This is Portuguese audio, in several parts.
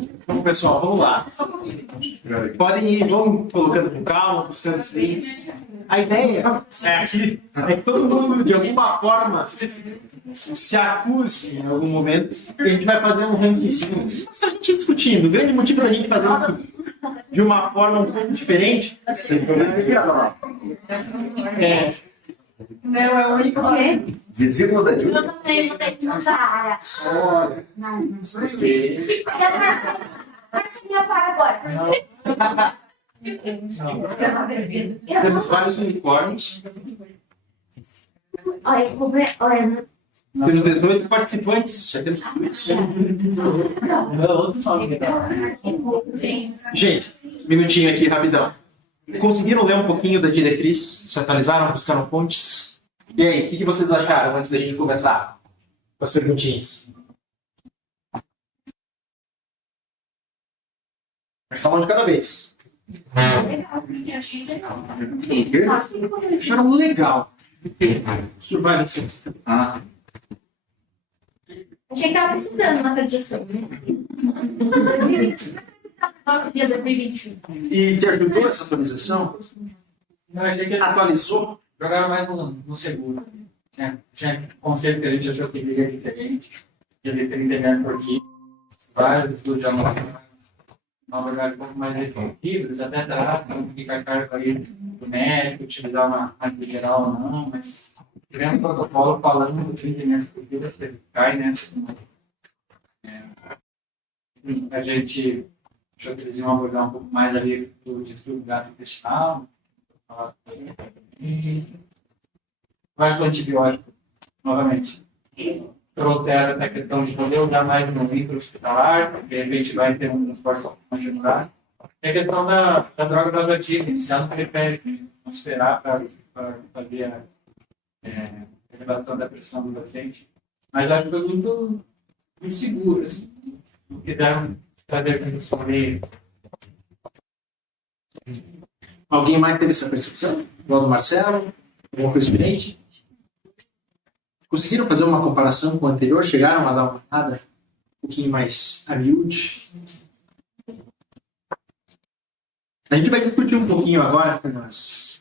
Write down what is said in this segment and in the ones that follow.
Então, pessoal, vamos lá. Podem ir, vão colocando com calma, buscando os links. A ideia é que todo mundo, de alguma forma, se acuse em algum momento. E a gente vai fazer um rankingzinho. Mas a gente discutindo. O grande motivo da gente fazer isso de uma forma um pouco diferente. Não, é o único. Discípulos da Júlia. Eu também vou ter que usar. Olha. Não sei. Mas minha para agora. Temos vários unicórnios. Olha. Temos 18 participantes. Já temos tudo isso. Gente, um minutinho aqui, rapidão. Conseguiram ler um pouquinho da diretriz? Se atualizaram, buscaram fontes? E aí, o que vocês acharam antes da gente começar com as perguntinhas? Mas falam de cada vez. Acharam legal. Survival Sims. Achei que tava precisando de uma atualização. Dia 2021. E te ajudou essa atualização? Eu achei que Atualizou? jogaram mais no seguro. Né? Tinha conceitos que a gente achou que ia diferente. Que ele tem integrado por aqui. Vários estudos já mostraram uma abordagem um pouco mais restritiva. Eles até tratam, não ficar caro para ir do médico, utilizar uma antiviral ou não, mas tivemos um protocolo falando do entendimento por vida, você cai nessa. A gente achou que eles iam abordar um pouco mais ali do distúrbio gastrointestinal. Eu acho que o antibiótico, novamente, trouxe essa questão de poder usar mais no intra-hospitalar, de repente vai ter um transporte continuar. E a questão da droga vasoativa, iniciar no periférico, não esperar para fazer a elevação da pressão do paciente. Mas eu acho que foi muito seguro, assim. Não quiseram fazer com isso também. Alguém mais teve essa percepção? Igual do Marcelo? Alguma coisa diferente? Conseguiram fazer uma comparação com o anterior? Chegaram a dar uma olhada um pouquinho mais a miúde? A gente vai discutir um pouquinho agora com as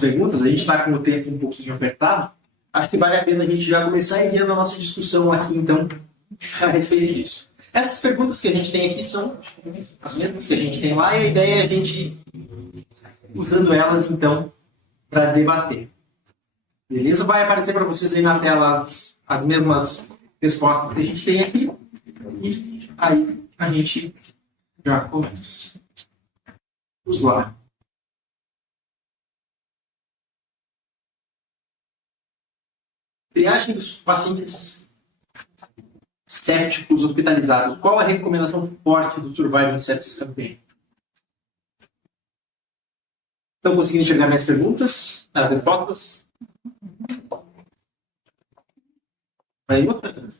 perguntas. A gente está com o tempo um pouquinho apertado. Acho que vale a pena a gente já começar enviando a nossa discussão aqui, então, a respeito disso. Essas perguntas que a gente tem aqui são as mesmas que a gente tem lá, e a ideia é a gente usando elas, então, para debater. Beleza? Vai aparecer para vocês aí na tela as mesmas respostas que a gente tem aqui. E aí a gente já começa. Vamos lá. Triagem dos pacientes sépticos hospitalizados. Qual a recomendação forte do Surviving Sepsis Campaign? Estão conseguindo enxergar minhas perguntas? As respostas? Vai botando.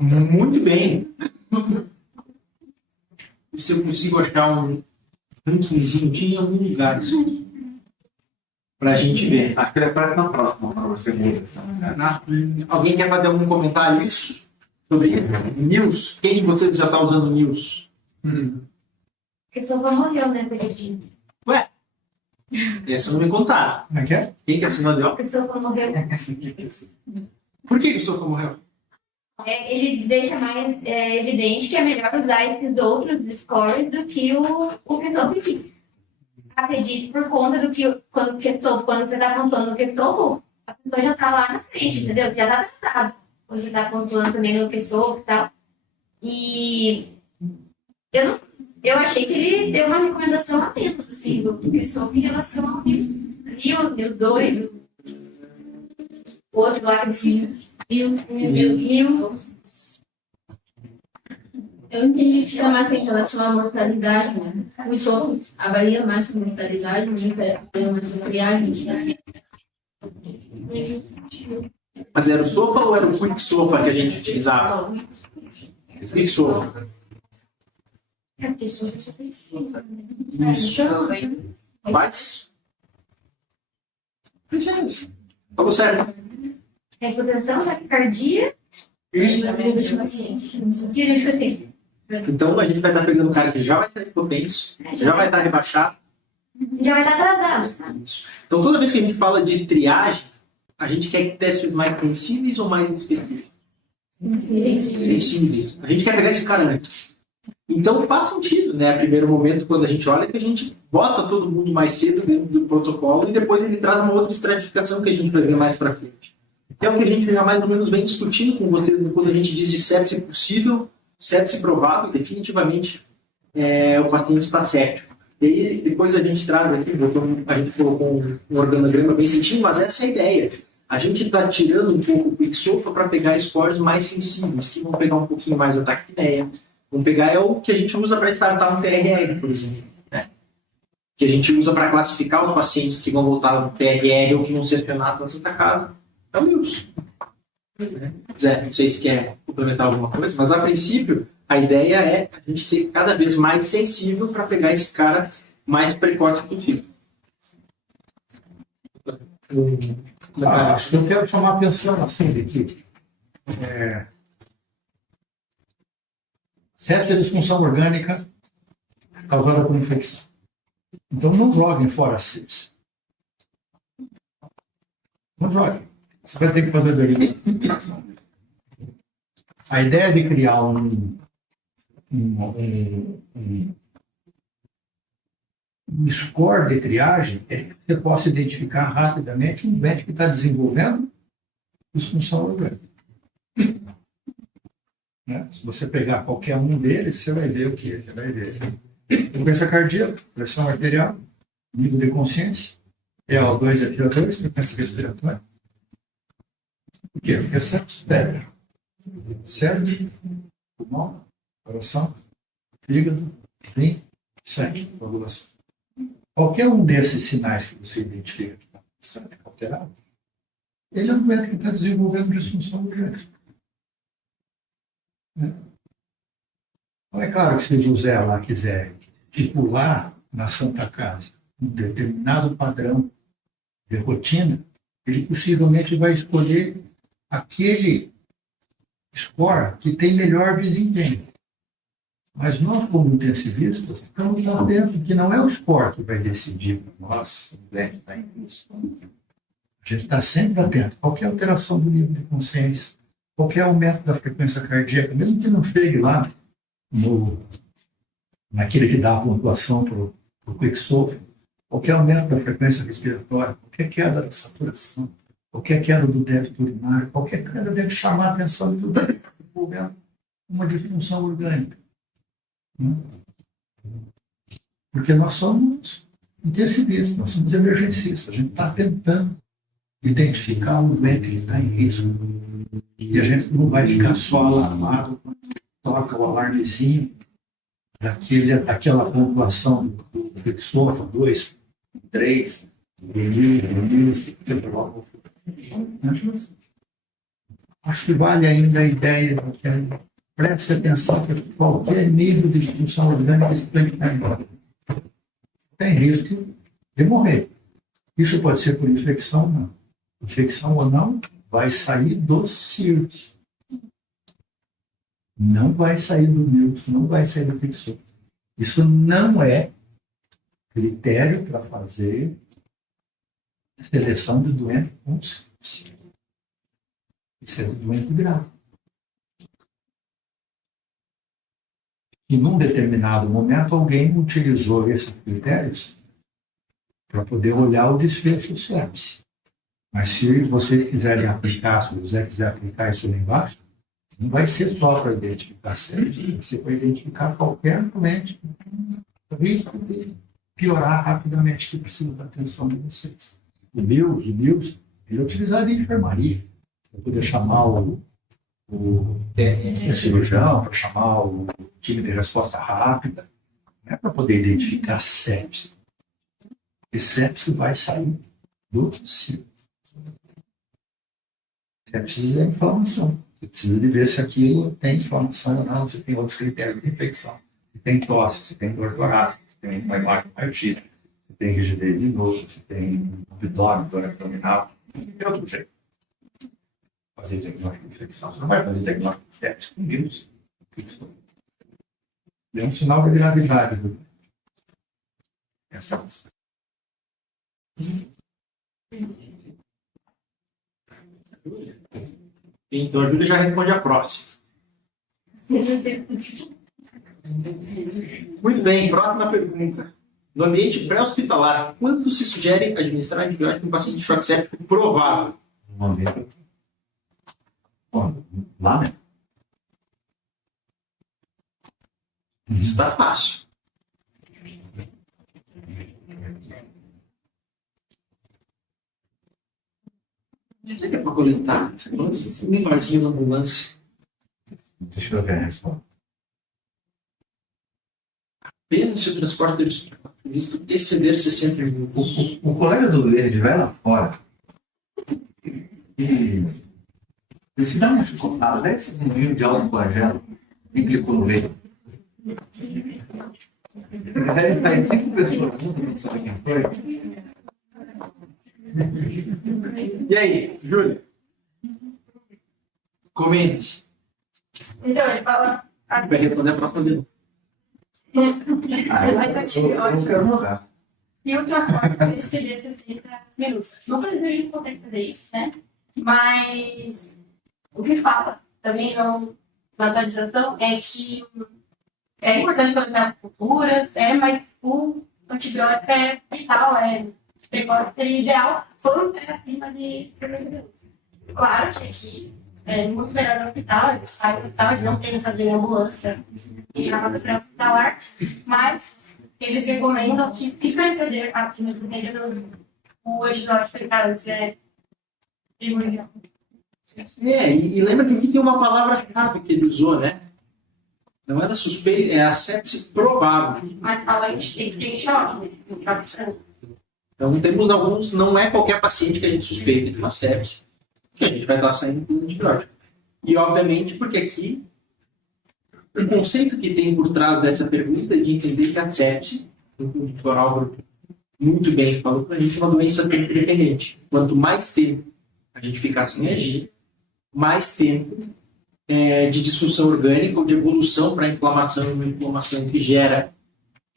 Muito bem. E se eu consigo achar um rankingzinho, tinha em algum lugar isso aqui. Pra gente ver. Acho que ele aparece na próxima, para você ver. Alguém quer fazer algum comentário isso? Sobre isso? News? Quem de vocês já está usando News? Porque só morreu, né, coitadinho? Ué? Essa não me contaram. Como é que é? Quem que assinou de ó? Porque só morreu. Por que o Soco morreu? Ele deixa mais evidente que é melhor usar esses outros scores do que o que eu pedi. Acredito por conta do que quando você está pontuando o que a pessoa já está lá na frente, entendeu? Você já está atrasado. Você está pontuando também no que e tal. E eu achei que ele deu uma recomendação a menos, assim, do que em relação ao News 2, o outro lá que News. Eu entendi que era mais em relação à mortalidade, né? O soro avalia mais a mortalidade, mas é uma triagem. Mas era o Sofa ou era o Quick Sofa que a gente utilizava? Quick Sofa. É porque isso só precisa. Isso. Mas. Falou certo. Hipotensão, taquicardia, tiro de paciente. Então a gente vai estar pegando o cara que já vai estar hipotenso, já vai estar rebaixado. Já vai estar atrasado, sabe? Então toda vez que a gente fala de triagem, a gente quer testes mais sensíveis ou mais específicos? Sensíveis. A gente quer pegar esse cara antes. Então faz sentido, né? Primeiro momento, quando a gente olha, que a gente bota todo mundo mais cedo dentro do protocolo e depois ele traz uma outra estratificação que a gente vai ver mais para frente. É o que a gente já mais ou menos vem discutindo com vocês quando a gente diz de sepse possível, sepse provável, definitivamente o paciente está séptico. E aí, depois a gente traz aqui, a gente colocou um organograma bem certinho, mas essa é a ideia. A gente está tirando um pouco o quicksilver para pegar scores mais sensíveis, que vão pegar um pouquinho mais a taquipneia. Vamos pegar o que a gente usa para startar um TRR, por exemplo. Né? Que a gente usa para classificar os pacientes que vão voltar no TRR ou que vão ser acionados na Santa Casa. É o Wilson. Zé, não sei se quer complementar alguma coisa, mas a princípio a ideia é a gente ser cada vez mais sensível para pegar esse cara mais precoce possível. Acho que eu quero chamar a atenção assim de que sepse é disfunção orgânica causada por infecção. Então não joguem fora a sepse. Não joguem. Você vai ter que fazer verificação. A ideia de criar um score de triagem é que você possa identificar rapidamente um doente que está desenvolvendo disfunção orgânica. Né? Se você pegar qualquer um deles, você vai ver o que é. Você vai ver doença cardíaca, pressão arterial, nível de consciência, PO2 e FO2, frequência respiratória. Por quê? Porque cérebro, pulmão, coração, fígado, rim, sangue, coagulação. Qualquer um desses sinais que você identifica que está alterado, ele é um doente que está desenvolvendo disfunção orgânica. Então é claro que se o José lá quiser estipular na Santa Casa um determinado padrão de rotina, ele possivelmente vai escolher aquele score que tem melhor desempenho. Mas nós, como intensivistas, ficamos lá dentro que não é o score que vai decidir para nós, o doente está em risco. A gente está sempre atento. Qualquer alteração do nível de consciência, qualquer aumento da frequência cardíaca, mesmo que não chegue lá naquele que dá a pontuação para o quicksilver, qualquer aumento da frequência respiratória, qualquer queda da saturação, qualquer queda do débito urinário, qualquer queda deve chamar a atenção do doente envolvendo uma disfunção orgânica. Porque nós somos intensivistas, nós somos emergencistas, a gente está tentando identificar um doente que está em risco. E a gente não vai ficar só alarmado quando toca o alarmezinho daquela pontuação do quicksilver 2, 3, acho que vale ainda a ideia de que preste atenção que qualquer nível de disfunção orgânica esse doente está embora. Tem risco de morrer. Isso pode ser por infecção, não. Infecção ou não, vai sair dos CIRS. Não vai sair do MILS, não vai sair do quicksilver. Isso não é critério para fazer seleção de doente com CIRS. Isso é do doente grave. E num determinado momento, alguém utilizou esses critérios para poder olhar o desfecho sepse. Mas se vocês quiserem aplicar, se o José quiser aplicar isso lá embaixo, não vai ser só para identificar sepse, vai ser para identificar qualquer doente que tem risco de piorar rapidamente, que precisa da atenção de vocês. O MILS, ele é utilizado em enfermaria, para poder chamar o cirurgião, para chamar o time de resposta rápida, não é para poder identificar sepse. E sepse vai sair do ciclo. Sepse é inflamação. Você precisa de ver se aquilo tem inflamação ou não, se tem outros critérios de infecção. Se tem tosse, se tem dor torácica, se tem uma hematopartite, se tem rigidez de novo, se tem abdômen, dor abdominal, tem outro jeito. Fazer diagnóstico de infecção. Você não vai fazer diagnóstico de sepsis com vírus. É um sinal de gravidade. Essa é a Então a Júlia já responde a próxima. Muito bem, próxima pergunta. No ambiente pré-hospitalar, quanto se sugere administrar antibiótico em paciente de choque séptico provável? Um ambiente. Bom, lá, né? Está fácil. Isso aqui é para coletar. Um varzinho na ambulância. Deixa eu ver a resposta. Apenas se o transporte deles previsto exceder 60 minutos. O colega do Verde vai lá fora e ele se dá uma chicotada, 10 segundinhos de álcool com gelo e clicou no Verde. Ele está em 5 pessoas, não sabe quem foi. E aí, Júlia? Comente. Então, ele fala. Vai responder a próxima dele. Eu não quero jogar. E o transporte precisa de 60 minutos. No Brasil a gente consegue fazer isso, né? Mas o que fala também na atualização é que é importante coletar futuras, mas o antibiótico é vital, precoce, seria ideal quando é acima de 60 minutos. Claro que aqui é muito melhor no hospital, a gente sai do hospital, a gente não tem que fazer ambulância em chamada pré-hospitalar, mas eles recomendam que se preceder acima de 60 minutos, o antibiótico antes é primordial. E lembra que aqui tem uma palavra-chave que ele usou, né? Não é da suspeita, é a sepse provável. Mas fala em choque, Então temos alguns, não é qualquer paciente que a gente suspeita de uma sepse que a gente vai estar saindo com antibiótico. E obviamente porque aqui o conceito que tem por trás dessa pergunta é de entender que a sepse, o doutor Álvaro muito bem falou para a gente, é uma doença tempo dependente. Quanto mais tempo a gente ficar sem agir, mais tempo de disfunção orgânica ou de evolução para inflamação, e uma inflamação que gera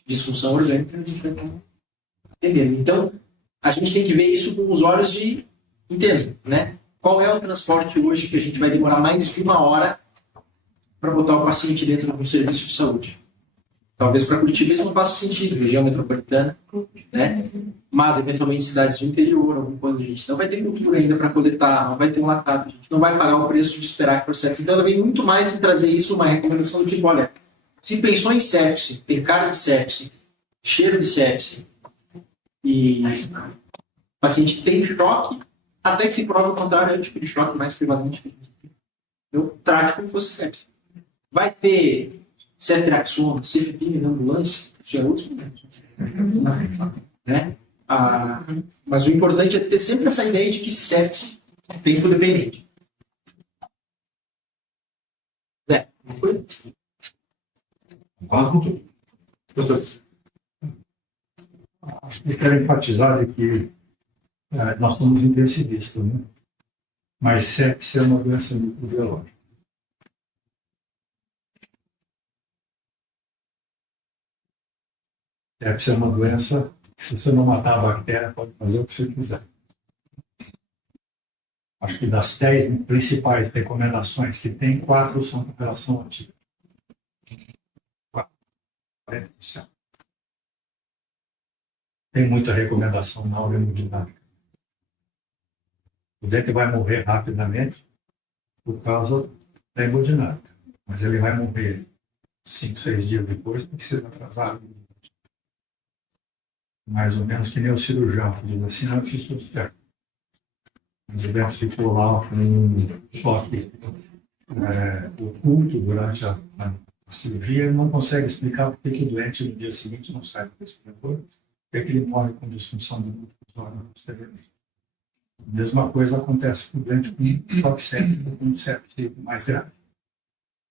disfunção orgânica, a gente vai estar atendendo. Então, a gente tem que ver isso com os olhos de entendo, né? Qual é o transporte hoje que a gente vai demorar mais de 1 hora para botar o paciente dentro de um serviço de saúde? Talvez para Curitiba isso não faça sentido, região metropolitana, né? Mas eventualmente cidades do interior, alguma coisa, a gente não vai ter cultura ainda para coletar, não vai ter um lactato, a gente não vai pagar o preço de esperar que for sepse. Então ela vem muito mais em trazer isso, uma recomendação do tipo, olha, se pensou em sepse, tem cara de sepse, cheiro de sepse, e o paciente tem choque, até que se prova o contrário, é o tipo de choque mais prevalente. Eu trato como se fosse sepse. Vai ter ceftriaxona, cefepime na ambulância, isso é outro problema. Né? Mas o importante é ter sempre essa ideia de que sepse é tempo dependente. Uma coisa? Concordo com tudo. Doutor. Acho que eu quero enfatizar de que nós somos intensivistas, né? Mas sepse é uma doença microbiológica. Sepse é uma doença que, se você não matar a bactéria, pode fazer o que você quiser. Acho que das 10 principais recomendações que tem, 4 são com relação ao antibiótico. 40%. Tem muita recomendação na hemodinâmica. O dente vai morrer rapidamente por causa da hemodinâmica, mas ele vai morrer 5, 6 dias depois porque você está atrasado. Mais ou menos que nem o cirurgião que diz assim, não fiz tudo certo. O dente ficou lá com um choque oculto durante a cirurgia, ele não consegue explicar por que o doente no dia seguinte não sai do respirador, porque ele morre com disfunção do músculo dos órgãos posteriormente. A mesma coisa acontece com o doente com choque séptico, com sepse mais grave.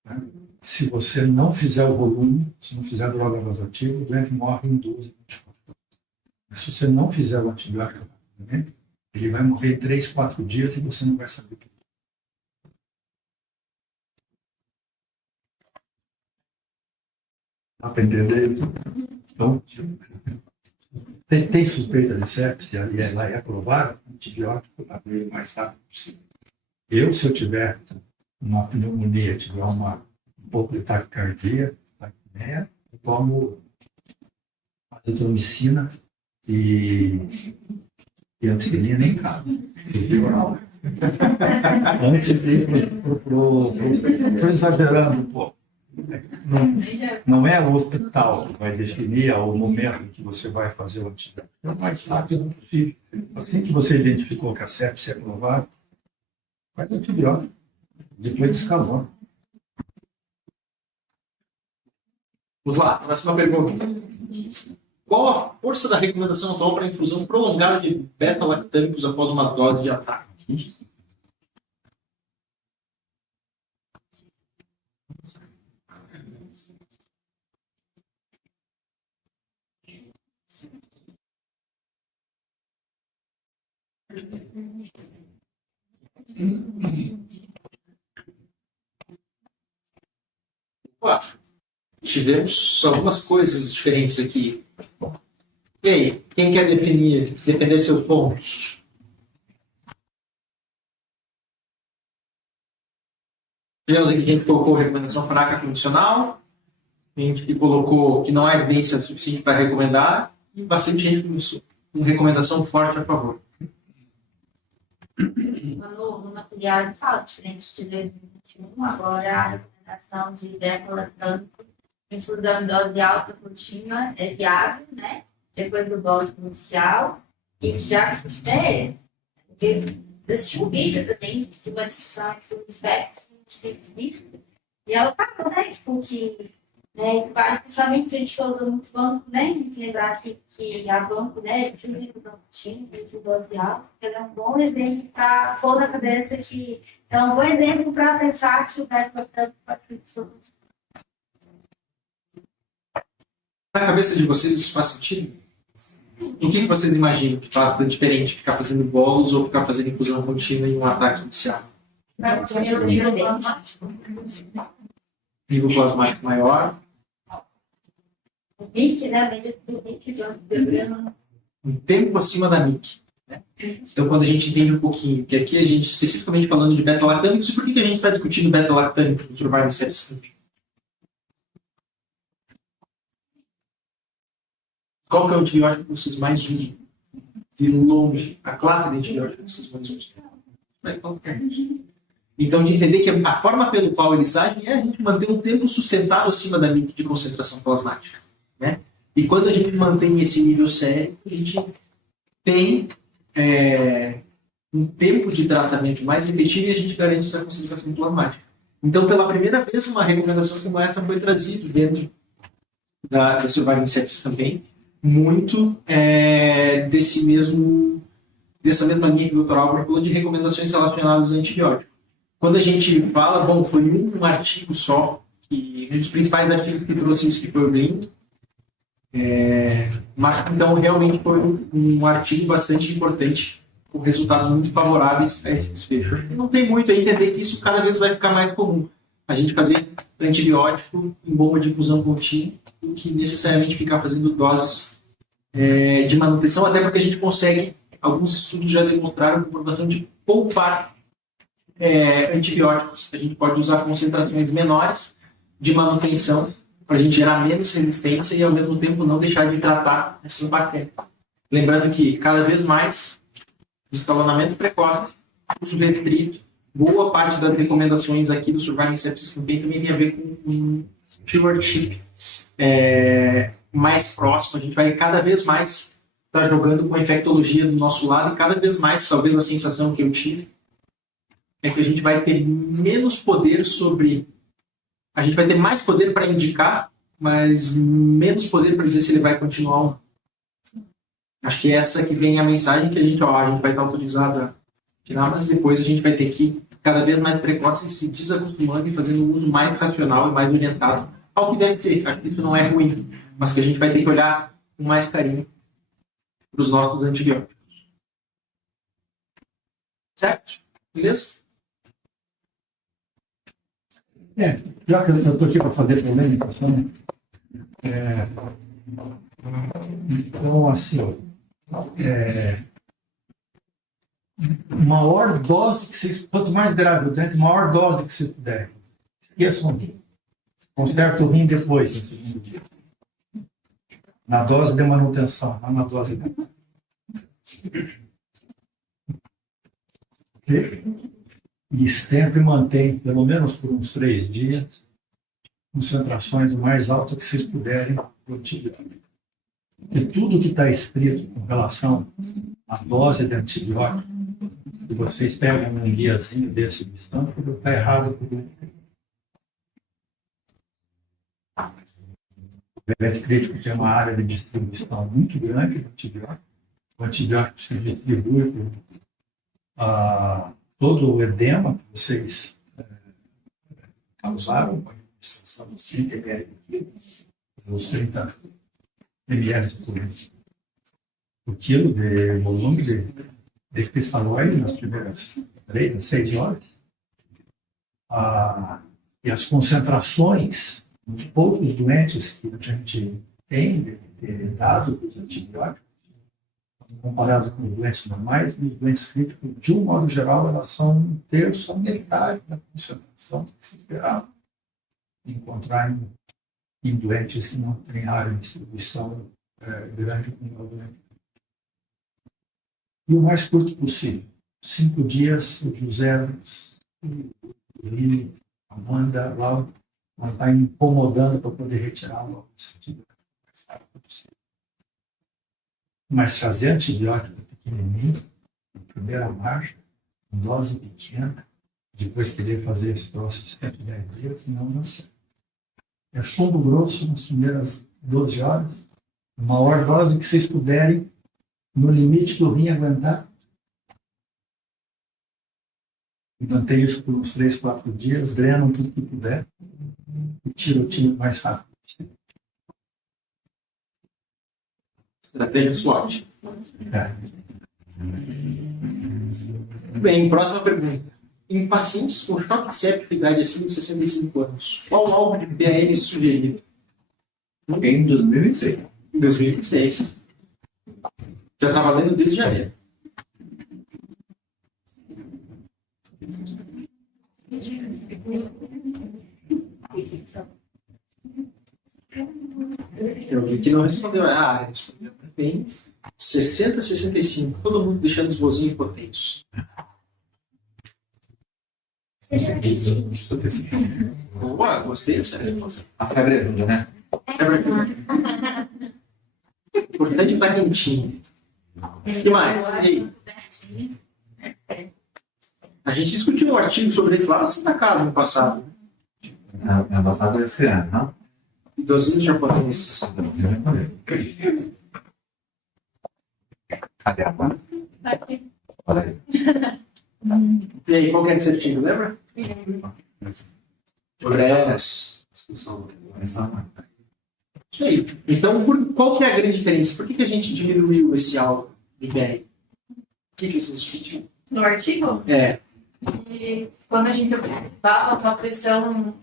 né? Se você não fizer o volume, se não fizer a droga vasoativa, o doente morre em 12, 24 horas. Mas se você não fizer o antibiótico, ele vai morrer em 3, 4 dias e você não vai saber o que. Dá para entender? Então, tem suspeita de sepsis e ela é aprovada, antibiótico a meio mais rápido possível. Se eu tiver uma pneumonia, tiver um pouco de taquicardia, taquipneia, eu tomo azitromicina e ampicilina em casa. Antes de ir estou exagerando um pouco. Não é o hospital que vai definir o momento em que você vai fazer o antibiótico. É o mais rápido possível. Assim que você identificou que a sepsis é provável, vai dar antibiótico. Depois descalona. Vamos lá, próxima pergunta. Qual a força da recomendação atual para a infusão prolongada de beta-lactâmicos após uma dose de ataque? Tivemos algumas coisas diferentes aqui. E aí, quem quer defender seus pontos? Tivemos aqui gente que colocou recomendação fraca condicional, gente que colocou que não há evidência suficiente para recomendar, e bastante gente com recomendação forte a favor. No material fala diferente de 2021, agora a recomendação de beta-lactâmico infusão em dose alta contínua é viável, né? Depois do bolo inicial. E já que você assisti um vídeo também de uma discussão entre o IFEX e ela fala, né? Tipo, que né, vale principalmente gente que usa muito banco, né? Tem que lembrar que a banco, né? De infusão contínua, de dose alta, ela é um bom exemplo para pôr na cabeça que é um bom exemplo para pensar que o beta-lactâmico pode ser infusão contínua. Na cabeça de vocês isso faz sentido? O que vocês imaginam que faz de diferente ficar fazendo bolos ou ficar fazendo infusão contínua em um ataque inicial? Nível plasmático maior. O MIC, né? A média do MIC Um tempo acima da MIC. Né? Então, quando a gente entende um pouquinho, que aqui a gente especificamente falando de beta-lactâmicos, por que a gente está discutindo beta-lactâmicos no Survival Sepsis também? Qual que é o antibiótico que vocês mais usam? De longe, a classe de antibiótico que vocês mais usam. Então, de entender que a forma pelo qual eles agem é a gente manter um tempo sustentável acima da MIC de concentração plasmática. Né? E quando a gente mantém esse nível sério, a gente tem um tempo de tratamento mais efetivo e a gente garante essa concentração plasmática. Então, pela primeira vez, uma recomendação como essa foi trazida dentro da Surviving Sepsis também, muito dessa mesma linha que o Dr. Álvaro falou de recomendações relacionadas a antibiótico. Quando a gente fala, bom, foi um artigo só, um dos principais artigos que trouxe isso que foi o Green, mas então realmente foi um artigo bastante importante, com resultados muito favoráveis a esse desfecho. Não tem muito a entender que isso cada vez vai ficar mais comum. A gente fazer antibiótico em bomba de infusão contínua, do que necessariamente ficar fazendo doses de manutenção, até porque a gente consegue, alguns estudos já demonstraram por bastante poupar antibióticos. A gente pode usar concentrações menores de manutenção para a gente gerar menos resistência e ao mesmo tempo não deixar de tratar essas bactérias. Lembrando que cada vez mais escalonamento precoce, uso restrito, boa parte das recomendações aqui do Surviving Sepsis também tem a ver com stewardship mais próximo. A gente vai cada vez mais estar jogando com a infectologia do nosso lado e cada vez mais, talvez a sensação que eu tive, é que a gente vai ter menos poder sobre... A gente vai ter mais poder para indicar, mas menos poder para dizer se ele vai continuar ou não. Acho que essa que vem a mensagem que a gente vai estar autorizado a tirar, mas depois a gente vai ter que cada vez mais precoce, se desacostumando e fazendo um uso mais racional e mais orientado ao que deve ser. Acho que isso não é ruim, mas que a gente vai ter que olhar com mais carinho para os nossos antibióticos. Certo? Beleza? Já que eu estou aqui para fazer polêmica, né? Então, assim, maior dose que vocês, quanto mais grave o dente, maior dose que vocês puderem. Esqueçam o rim. Conserta o rim depois, no segundo dia. Na dose de manutenção, não na dose de... Ok? E sempre mantém, pelo menos por uns 3 dias, concentrações o mais altas que vocês puderem do antibiótico. E tudo que está escrito com relação à dose de antibiótico, que vocês pegam num guiazinho desse de Stanford, está errado por dentro. O dente crítico tem uma área de distribuição muito grande do antibiótico. O antibiótico se distribui por todo o edema que vocês causaram com a administração dos 30 ml dos 30 ml por quilo de volume de cristalóide nas primeiras 3 a 6 horas. E as concentrações nos poucos doentes que a gente tem de dados dos antibióticos, comparado com doenças normais, os doentes críticos, de um modo geral, elas são 1/3 a metade da concentração que se esperava encontrar em doentes que não têm área de distribuição grande como o doente. E o mais curto possível. 5 dias, o José, o Vini, a Amanda, Laura, vão estar incomodando para poder retirar logo esse antibiótico o mais rápido possível. Mas fazer antibiótico pequenininho, na primeira marcha, em dose pequena, depois querer fazer esse troço de 110 dias, não dá certo. É chumbo grosso nas primeiras 12 horas, a maior dose que vocês puderem, no limite do rim aguentar. E mantém isso por uns 3, 4 dias, drenam tudo que puder e tira o time mais rápido possível. Estratégia SWOT. Bem, próxima pergunta. Em pacientes com choque séptico de idade acima de 65 anos, qual o alvo de PAN sugerido? Em 2026. Em 2026. Já está valendo desde janeiro. Eu vi que não respondeu. Respondeu bem. 60, 65. Todo mundo deixando os vozinhos hipotensos. Boa, gostei dessa resposta. A febre ajuda, né? Importante estar quentinho. O que mais? E aí? A gente discutiu um artigo sobre isso lá na Santa Casa no passado. Na passada esse ano, não? Dozinhos japoneses. Cadê a barra? Olha aí. E aí, qual que é esse artigo, lembra? Progress. Discussão. Isso aí. Então, qual que é a grande diferença? Por que a gente diminuiu esse alvo de BR? O que vocês discutiram? No artigo, e quando a gente observava uma pressão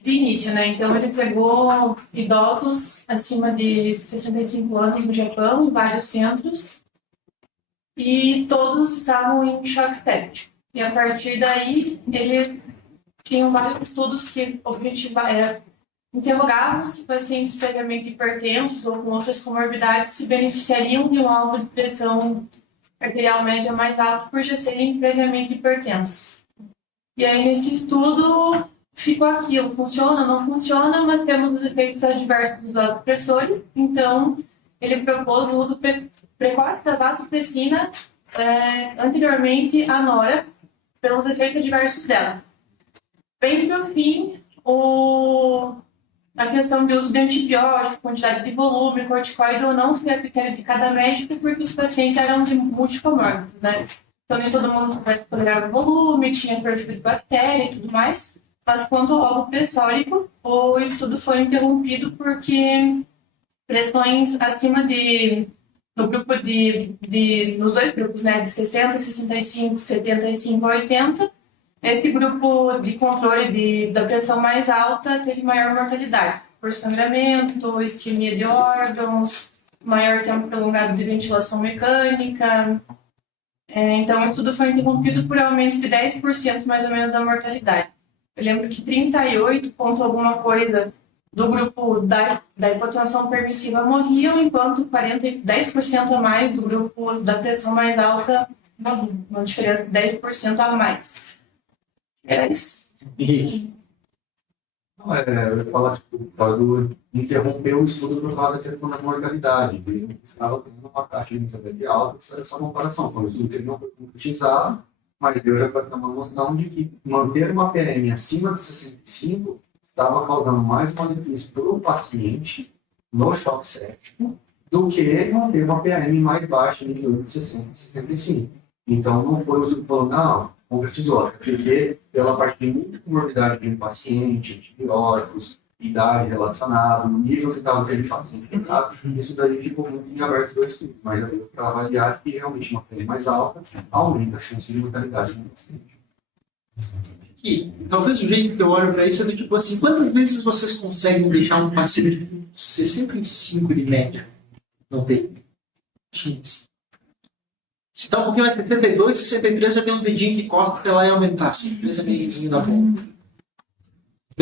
de início, né? Então, ele pegou idosos acima de 65 anos no Japão, em vários centros, e todos estavam em choque séptico. E a partir daí, eles tinham vários estudos que interrogavam se pacientes previamente hipertensos ou com outras comorbidades se beneficiariam de um alvo de pressão arterial média mais alto por já serem previamente hipertensos. E aí, nesse estudo, ficou aquilo, funciona, não funciona, mas temos os efeitos adversos dos vasopressores, então ele propôs o uso precoce da vasopressina anteriormente à nora, pelos efeitos adversos dela. Bem para o fim, a questão de uso de antibiótico, quantidade de volume, corticoide ou não, foi a critério de cada médico, porque os pacientes eram de multicomórbidos, né? Então, nem todo mundo vai tolerar o volume, tinha perfil de bactéria e tudo mais. Mas quanto ao ovo pressórico, o estudo foi interrompido porque pressões acima no grupo nos dois grupos, né, de 60, 65, 75, 80, esse grupo de controle da pressão mais alta teve maior mortalidade, por sangramento, isquemia de órgãos, maior tempo prolongado de ventilação mecânica. Então, o estudo foi interrompido por aumento de 10% mais ou menos da mortalidade. Eu lembro que 38 ponto alguma coisa do grupo da hipotensão permissiva morriam, enquanto 10% a mais do grupo da pressão mais alta morriam. Uma diferença de 10% a mais. Era isso. Não, eu ia falar, tipo, pode interromper o estudo por causa da questão da mortalidade. Ele estava tendo uma taxa de mortalidade alta, isso era só uma comparação. Foi um estudo que ele não foi concretizado, mas deu já para ter uma noção de que manter uma PM acima de 65 estava causando mais malefício para o paciente no choque séptico do que manter uma PM mais baixa, entre 8 e 60 e 65. Então, não foi o estudo que falou, não, concretizou, porque pela parte de multicomorbidade de um paciente, antibióticos, idade relacionada, o nível que estava aquele paciente, isso daí ficou muito em aberto do estudo, mas já deu para avaliar que realmente uma PM mais alta aumenta a chance de mortalidade do paciente. Que, talvez o jeito que eu olho para isso é do tipo assim, quantas vezes vocês conseguem deixar um paciente com 65 de média? Não tem. X. Se está um pouquinho mais 62, 63 já tem um dedinho que costa para lá e aumentar. 63 é meiozinho da ponta.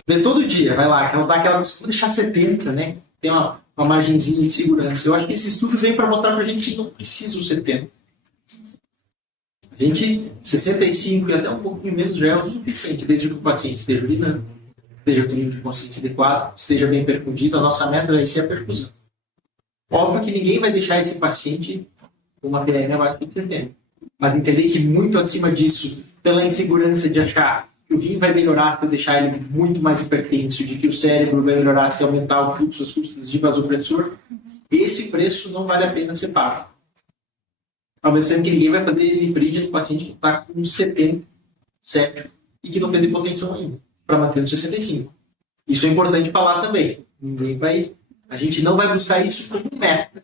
Vê todo dia, vai lá, que ela dá aquela coisa, vou deixar 70, né? Tem uma margenzinha de segurança. Eu acho que esse estudo vem para mostrar para a gente que não precisa o 70. A gente, 65 e até um pouquinho menos já é o suficiente, desde que o paciente esteja urinando, esteja com nível de consciência adequado, esteja bem perfundido. A nossa meta vai ser a perfusão. Óbvio que ninguém vai deixar esse paciente com uma PM abaixo de 70. Mas entender que muito acima disso, pela insegurança de achar que o rim vai melhorar se eu deixar ele muito mais hipertenso, de que o cérebro vai melhorar se aumentar o fluxo, as custas de vasopressor, esse preço não vale a pena ser pago. Ao mesmo tempo que ninguém vai fazer hiprídia no paciente que está com 70, certo? E que não fez hipotensão ainda, para manter no 65. Isso é importante falar também. A gente não vai buscar isso como meta,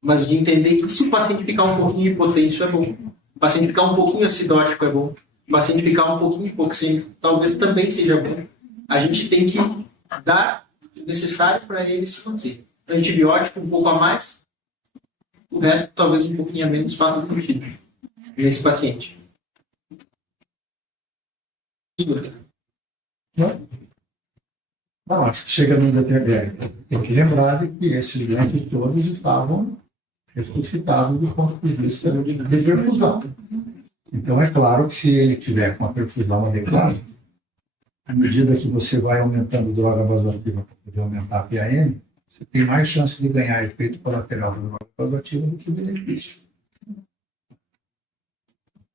mas de entender que se o paciente ficar um pouquinho hipotenso é bom, o paciente ficar um pouquinho acidótico é bom, o paciente ficar um pouquinho hipoxêmico talvez também seja bom. A gente tem que dar o necessário para ele se manter. Antibiótico um pouco a mais, o resto talvez um pouquinho a menos faça sentido nesse paciente. Não, acho que chega no determinado. Tem que lembrar de que esses doentes todos estavam ressuscitados do ponto de vista de perfusão. Então, é claro que se ele tiver com a perfusão adequada, à medida que você vai aumentando droga vasoativa para poder aumentar a PAM, você tem mais chance de ganhar efeito colateral da droga vasoativa do que benefício.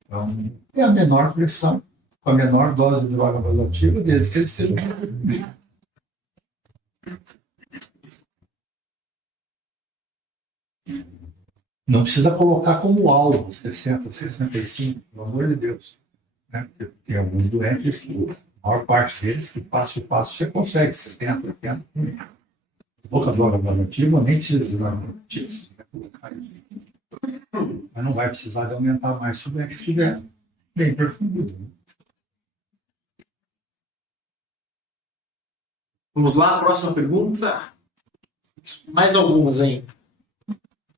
Então, é a menor pressão, com a menor dose de droga vasoativa, desde que ele seja não precisa colocar como alvo 60, 65, pelo amor de Deus. Né? Porque tem alguns doentes que, a maior parte deles, que passo a passo você consegue 70, 80. Pouca droga vasoativa, nem precisa de droga vasoativa, você vai colocar isso. Mas não vai precisar de aumentar mais se o doente estiver bem perfundido. Né? Vamos lá, próxima pergunta. Mais algumas ainda.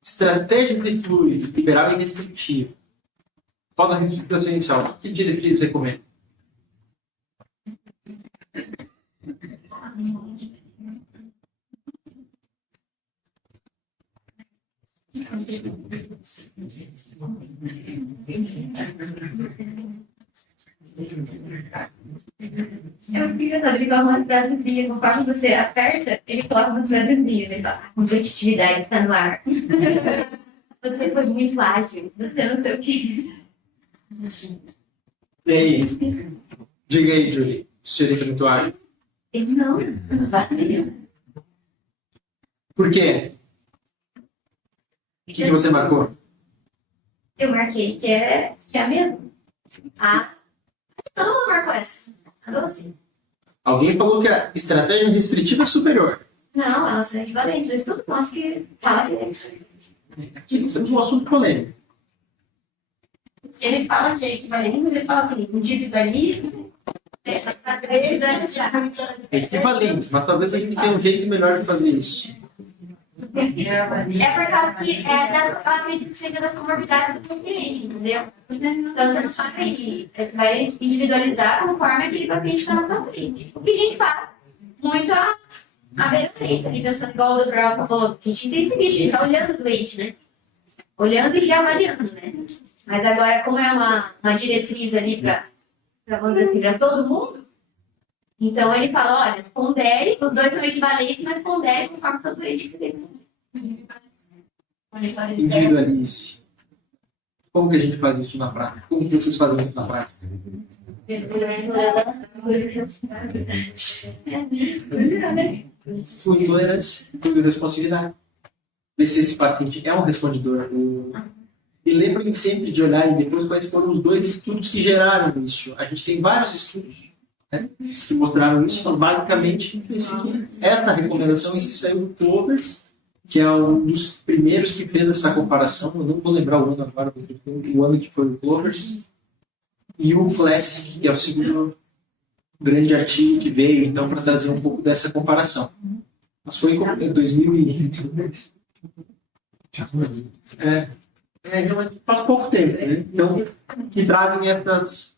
Estratégia de fluido liberal e restritivo. Após a restrição inicial, que diretriz recomenda? Eu queria saber, ele coloca umas frasezinhas, conforme você aperta, ele coloca umas frasezinhas, ele fala, a competitividade está no ar. Você foi muito ágil, você não sei o quê. E aí? Diga aí, Julie. Se ele foi muito ágil. Ele não vai. Por quê? O que você marcou? Eu marquei que é a mesma. Todo mundo marcou essa. A doce. Alguém falou que a estratégia restritiva é superior. Não, elas são equivalentes. O estudo mostra que fala que é isso. Aqui nós temos um assunto polêmico. Ele fala que é equivalente, mas ele fala assim, individualismo. É equivalente, mas talvez a gente tenha um jeito melhor de fazer isso. É por causa que eu acredito que seja das comorbidades do paciente, entendeu? Então você não sabe, você vai individualizar conforme aquele paciente está na sua frente. O que a gente faz muito a beira-leito, ali pensando igual o Dr. Alfa falou, a gente tem esse bicho, a gente está olhando o doente, né? Olhando e avaliando, né? Mas agora, como é uma diretriz ali para, vamos dizer assim, para todo mundo, então ele fala, olha, pondere, os dois são equivalentes, mas pondere conforme o seu doente que você tem. Individualize. Como que a gente faz isso na prática? Como que vocês fazem isso na prática? Fluido tolerância, fluido responsividade. Ver se esse paciente é um respondedor. E lembrem sempre de olhar e depois quais foram os 2 estudos que geraram isso. A gente tem vários estudos, né, que mostraram isso, mas basicamente esta recomendação em si saiu do Clovers, que é um dos primeiros que fez essa comparação. Eu não vou lembrar o ano agora, o ano que foi o Clovers. E o Classic, que é o segundo grande artigo que veio, então, para trazer um pouco dessa comparação. Mas foi em 2022. Faz pouco tempo, né? Então, que trazem essas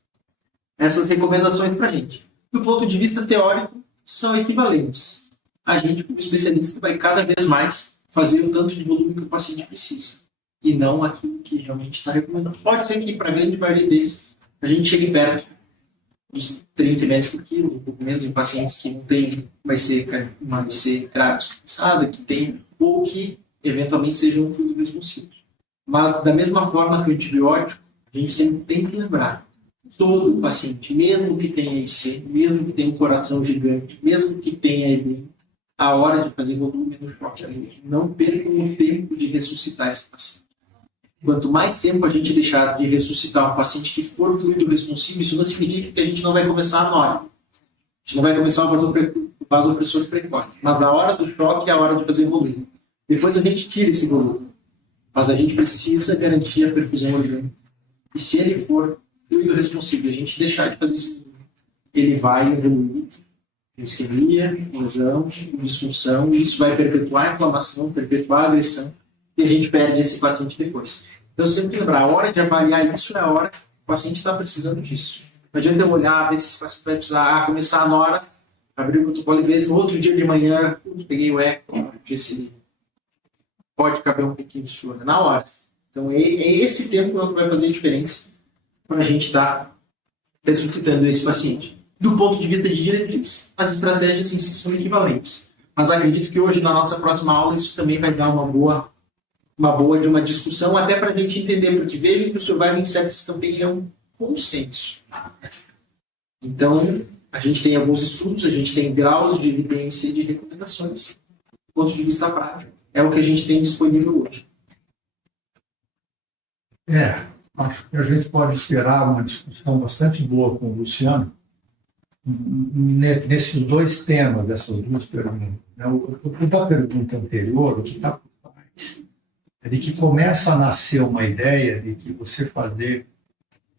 recomendações para a gente. Do ponto de vista teórico, são equivalentes. A gente, como especialista, vai cada vez mais fazer o tanto de volume que o paciente precisa, e não aquilo que realmente está recomendando. Pode ser que, para a grande maioria deles, a gente chegue perto dos 30 ml por quilo, um pouco menos em pacientes que não tem uma IC crado que tem, ou que, eventualmente, sejam um fluido responsivo. Mas, da mesma forma que o antibiótico, a gente sempre tem que lembrar, todo paciente, mesmo que tenha IC, mesmo que tenha um coração gigante, mesmo que tenha edema, a hora de fazer volume no choque, não percam o tempo de ressuscitar esse paciente. Quanto mais tempo a gente deixar de ressuscitar um paciente que for fluido responsivo, isso não significa que a gente não vai começar a hora. A gente não vai começar o vasopressor precoce. Mas a hora do choque é a hora de fazer volume. Depois a gente tira esse volume. Mas a gente precisa garantir a perfusão orgânica. E se ele for fluido responsivo e a gente deixar de fazer esse volume, ele vai evoluir isquemia, lesão, disfunção, e isso vai perpetuar a inflamação, perpetuar a agressão, e a gente perde esse paciente depois. Então, sempre lembrar, a hora de avaliar isso é a hora que o paciente está precisando disso. Não adianta eu olhar, ver se esse paciente vai precisar começar na hora, abrir o protocolo e ver no outro dia de manhã, peguei o eco, ver se pode caber um pouquinho de suor na hora. Então, é esse tempo que vai fazer a diferença para a gente estar ressuscitando esse paciente. Do ponto de vista de diretriz, as estratégias em si são equivalentes. Mas acredito que hoje, na nossa próxima aula, isso também vai dar uma boa de uma discussão, até para a gente entender, porque vejam que o Surviving Sepsis também é um consenso. Então, a gente tem alguns estudos, a gente tem graus de evidência e de recomendações. Do ponto de vista prático, é o que a gente tem disponível hoje. Acho que a gente pode esperar uma discussão bastante boa com o Luciano nesses 2 temas, dessas 2 perguntas. O da pergunta anterior, o que está por trás, é de que começa a nascer uma ideia de que você fazer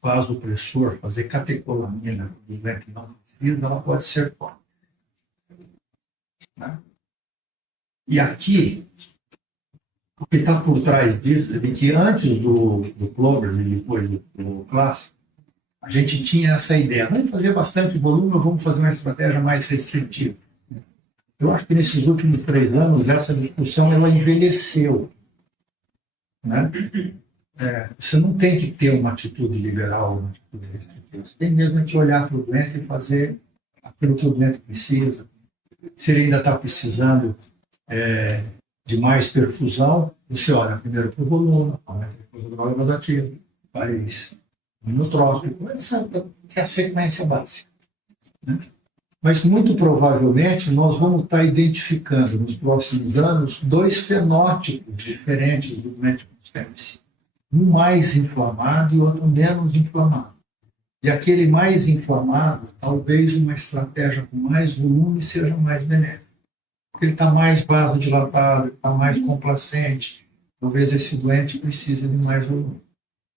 vasopressor, fazer catecolamina do doente não precisa, ela pode ser tóxica. Né? E aqui, o que está por trás disso é de que antes do Clover e depois do Classic, a gente tinha essa ideia, vamos fazer bastante volume ou vamos fazer uma estratégia mais restritiva. Eu acho que nesses últimos 3 anos, essa discussão ela envelheceu. Né? Você não tem que ter uma atitude liberal, uma atitude restritiva. Você tem mesmo que olhar para o doente e fazer aquilo que o doente precisa. Se ele ainda está precisando de mais perfusão, você olha primeiro para o volume, depois o grau evadativo, faz inotrópico, essa é a sequência básica. Né? Mas, muito provavelmente, nós vamos estar identificando nos próximos anos 2 fenótipos diferentes do doente com sepsis. um mais inflamado e outro menos inflamado. E aquele mais inflamado, talvez uma estratégia com mais volume seja mais benéfica. Porque ele está mais vasodilatado, está mais complacente. Talvez esse doente precise de mais volume.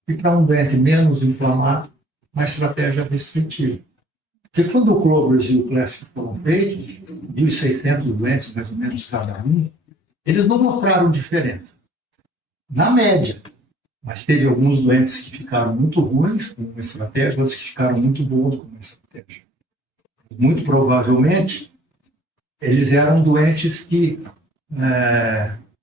E para um doente menos inflamado, uma estratégia restritiva. Porque quando o Clovers e o Classic foram feitos, 1.600 doentes mais ou menos cada um, eles não mostraram diferença. Na média. Mas teve alguns doentes que ficaram muito ruins com uma estratégia, outros que ficaram muito bons com uma estratégia. Muito provavelmente, eles eram doentes que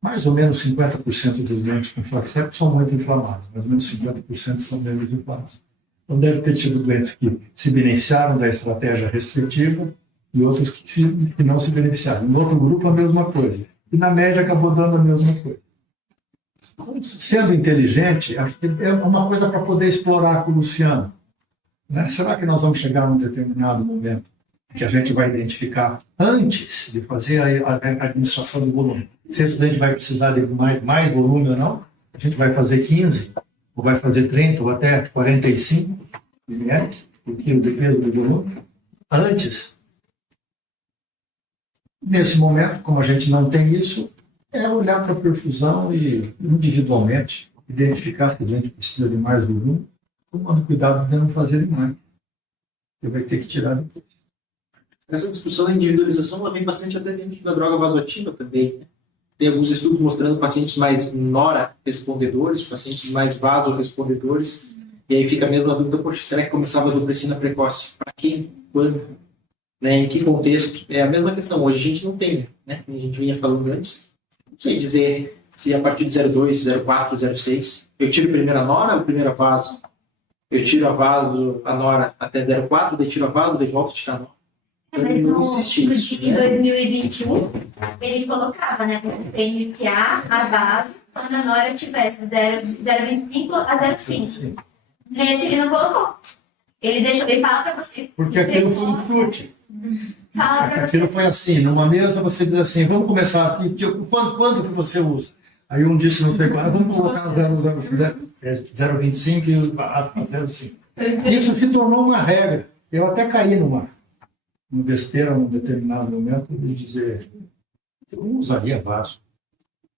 mais ou menos 50% dos doentes com Flaxep são muito inflamados, mais ou menos 50% são menos inflamados. Então, deve ter tido doentes que se beneficiaram da estratégia restritiva e outros que não se beneficiaram. No outro grupo, a mesma coisa. E, na média, acabou dando a mesma coisa. Sendo inteligente, acho que é uma coisa para poder explorar com o Luciano. Né? Será que nós vamos chegar num determinado momento que a gente vai identificar, antes de fazer a administração do volume, se esse estudante vai precisar de mais volume ou não? A gente vai fazer 15, ou vai fazer 30, ou até 45 ml por quilo de peso do volume? Antes. Nesse momento, como a gente não tem isso, é olhar para a perfusão e, individualmente, identificar se o doente precisa de mais volume, tomando cuidado de não fazer demais. Ele vai ter que tirar depois. Essa discussão da individualização ela vem bastante até dentro da droga vasoativa também. Né? Tem alguns estudos mostrando pacientes mais nora-respondedores, pacientes mais vasorespondedores, e aí fica a mesma dúvida, poxa, será que começava a vasopressina precoce? Para quem? Quando? Né? Em que contexto? É a mesma questão. Hoje a gente não tem, né? A gente vinha falando antes. Não sei dizer se a partir de 0,2, 0,4, 0,6 eu tiro primeiro a nora ou primeiro a vaso? Eu tiro a nora até 0,4, daí tiro a vaso, daí volto a tirar a nora. Mas no de 2021, ele colocava, né, para você iniciar a base quando a nora tivesse 0,25 a 0,5. Nesse ele não colocou. Ele fala para você. Porque aquilo foi um chute. Fala para Aquilo foi assim, numa mesa você diz assim, vamos começar aqui, quando que você usa? Aí um disse, não sei quando, vamos colocar 0,25 e 0,5. Isso se tornou uma regra. Eu até caí numa besteira num determinado momento de dizer, eu não usaria vaso.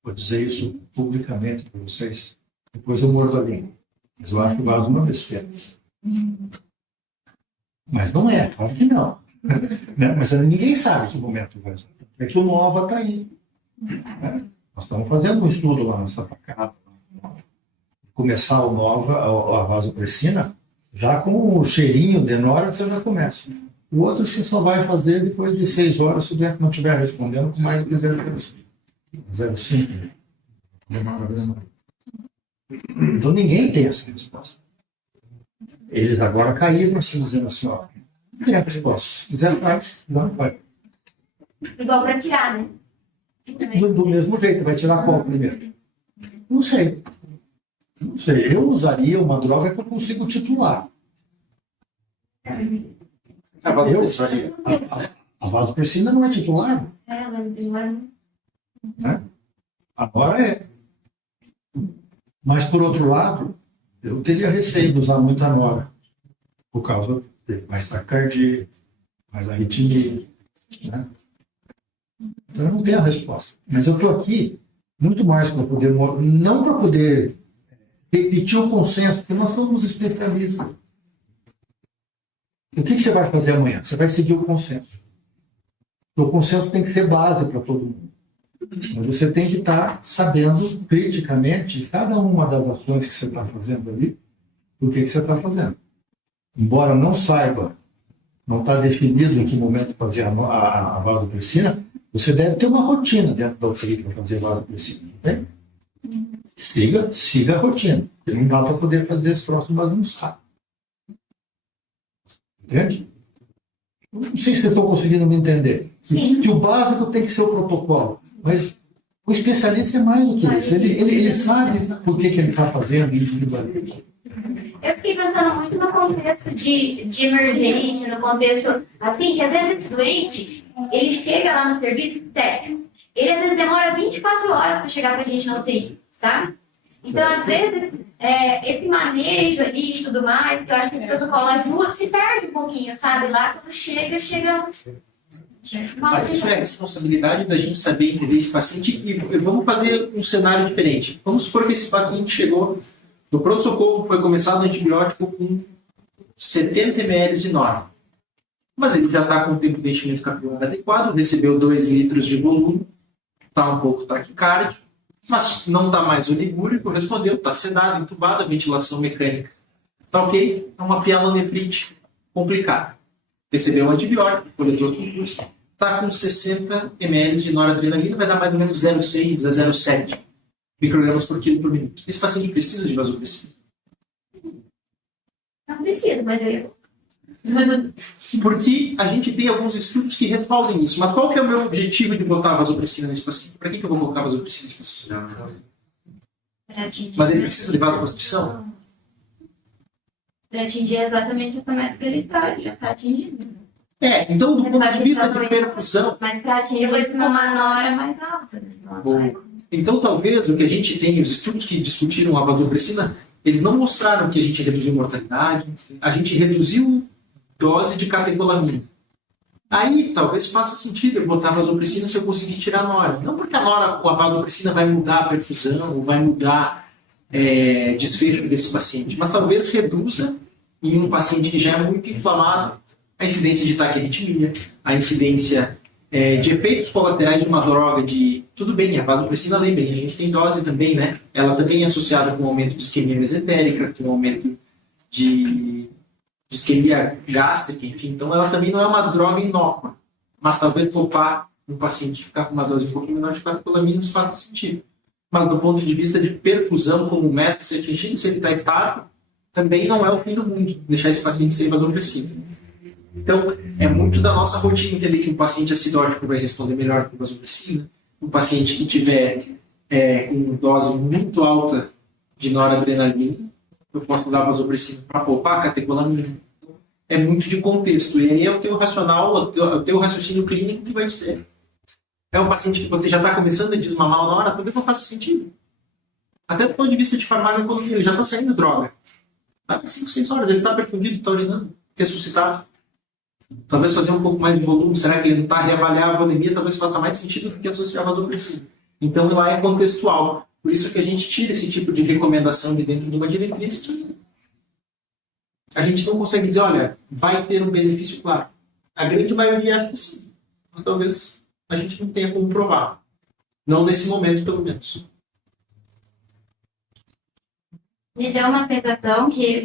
Vou dizer isso publicamente para vocês. Depois eu mordo a língua. Mas eu acho que o vaso é uma besteira. Mas não é, claro que não. Né? Mas ninguém sabe que momento vai usar. É que o Nova está aí. Né? Nós estamos fazendo um estudo lá na Santa Casa. Começar o Nova, a vasopressina, já com o cheirinho de nora você já começa. O outro você só vai fazer depois de 6 horas se o dentro não estiver respondendo com mais de 0,5. Então ninguém tem essa resposta. Eles agora caíram assim, dizendo assim, ó, não tem a resposta. Se quiser faz, se quiser não faz. igual para tirar, né? Do mesmo jeito, vai tirar qual primeiro? Não sei. Não sei. Eu usaria uma droga que eu consigo titular. A vasopressina não é titular. Né? Agora é. Mas, por outro lado, eu teria receio de usar muita nora, por causa de mais taquicardia, mais arritmia. Né? Então, eu não tenho a resposta. Mas eu estou aqui muito mais para poder, não para poder repetir o consenso, porque nós somos especialistas. O que você vai fazer amanhã? Você vai seguir o consenso. O consenso tem que ser base para todo mundo. Mas você tem que estar sabendo criticamente cada uma das ações que você está fazendo ali, o que você está fazendo. Embora não saiba, não está definido em que momento fazer a vasopressina, você deve ter uma rotina dentro da UTI para fazer vasopressina, não tem? Siga a rotina, porque não dá para poder fazer esse troço bagunçado. Entende? Não sei se eu estou conseguindo me entender. Que o básico tem que ser o protocolo. Mas o especialista é mais do que isso. Ele sabe por que ele está fazendo individualmente. Eu fiquei pensando muito no contexto de emergência, no contexto, assim, que às vezes esse doente, ele chega lá no serviço técnico, ele às vezes demora 24 horas para chegar para a gente na UTI, sabe? Então, às vezes, esse manejo ali e tudo mais, que eu acho que esse protocolo ajuda, se perde um pouquinho, sabe? Lá quando chega. Mas isso é responsabilidade da gente saber entender esse paciente e vamos fazer um cenário diferente. Vamos supor que esse paciente chegou no pronto-socorro, foi começado o antibiótico com 70 ml de nora. Mas ele já está com o tempo de enchimento capilar adequado, recebeu 2 litros de volume, está um pouco taquicárdio, mas não está mais oligúrico, respondeu, está sedado, entubado, a ventilação mecânica. Está ok? É uma pielonefrite complicada. Recebeu um antibiótico, coletou os concursos, está com 60 ml de noradrenalina, vai dar mais ou menos 0,6 a 0,7 microgramas por quilo por minuto. Esse paciente precisa de vasopressina? Não precisa, mas eu... Porque a gente tem alguns estudos que respaldem isso. Mas qual que é o meu objetivo de botar vasopressina nesse paciente? Para que eu vou colocar vasopressina nesse paciente? Mas ele precisa de vasoconstrição? Para atingir exatamente essa meta que ele já está atingindo. Então do ponto de vista de perfusão... Mas para atingir com uma nora mais alta. Então talvez o que a gente tem, os estudos que discutiram a vasopressina, eles não mostraram que a gente reduziu mortalidade, a gente reduziu dose de catecolamina. Aí talvez faça sentido eu botar vasopressina se eu conseguir tirar a nora. Não porque a nora com a vasopressina vai mudar a perfusão ou vai mudar desfecho desse paciente, mas talvez reduza em um paciente que já é muito inflamado a incidência de taquiarritmia, a incidência de efeitos colaterais de uma droga de... Tudo bem, a vasopressina, lembrem, a gente tem dose também, né? Ela também é associada com aumento de isquemia mesentérica, com aumento de isquemia gástrica, enfim. Então, ela também não é uma droga inócua. Mas talvez poupar um paciente ficar com uma dose um pouquinho menor de catecolaminas faça sentido. Mas do ponto de vista de perfusão como meta ser atingido, se ele está estável, também não é o fim do mundo deixar esse paciente sem vasopressina. Então, é muito da nossa rotina entender que um paciente acidótico vai responder melhor com vasopressina, um paciente que tiver com dose muito alta de noradrenalina, eu posso dar vasopressina para poupar a catecolamina. É muito de contexto. E aí é o teu racional, o teu raciocínio clínico que vai dizer. É um paciente que você já está começando a desmamar na hora, talvez não faça sentido. Até do ponto de vista de farmacologia, ele já está saindo droga. Dá 5, 6 horas, ele está perfundido, está urinando, ressuscitado. Talvez fazer um pouco mais de volume, será que ele não está reavaliar a volemia, talvez faça mais sentido do que associar a vasopressina. Então lá é contextual. Por isso que a gente tira esse tipo de recomendação de dentro de uma diretriz que a gente não consegue dizer, olha, vai ter um benefício claro. A grande maioria acha que sim, mas talvez a gente não tenha como provar. Não nesse momento, pelo menos. Me deu uma sensação que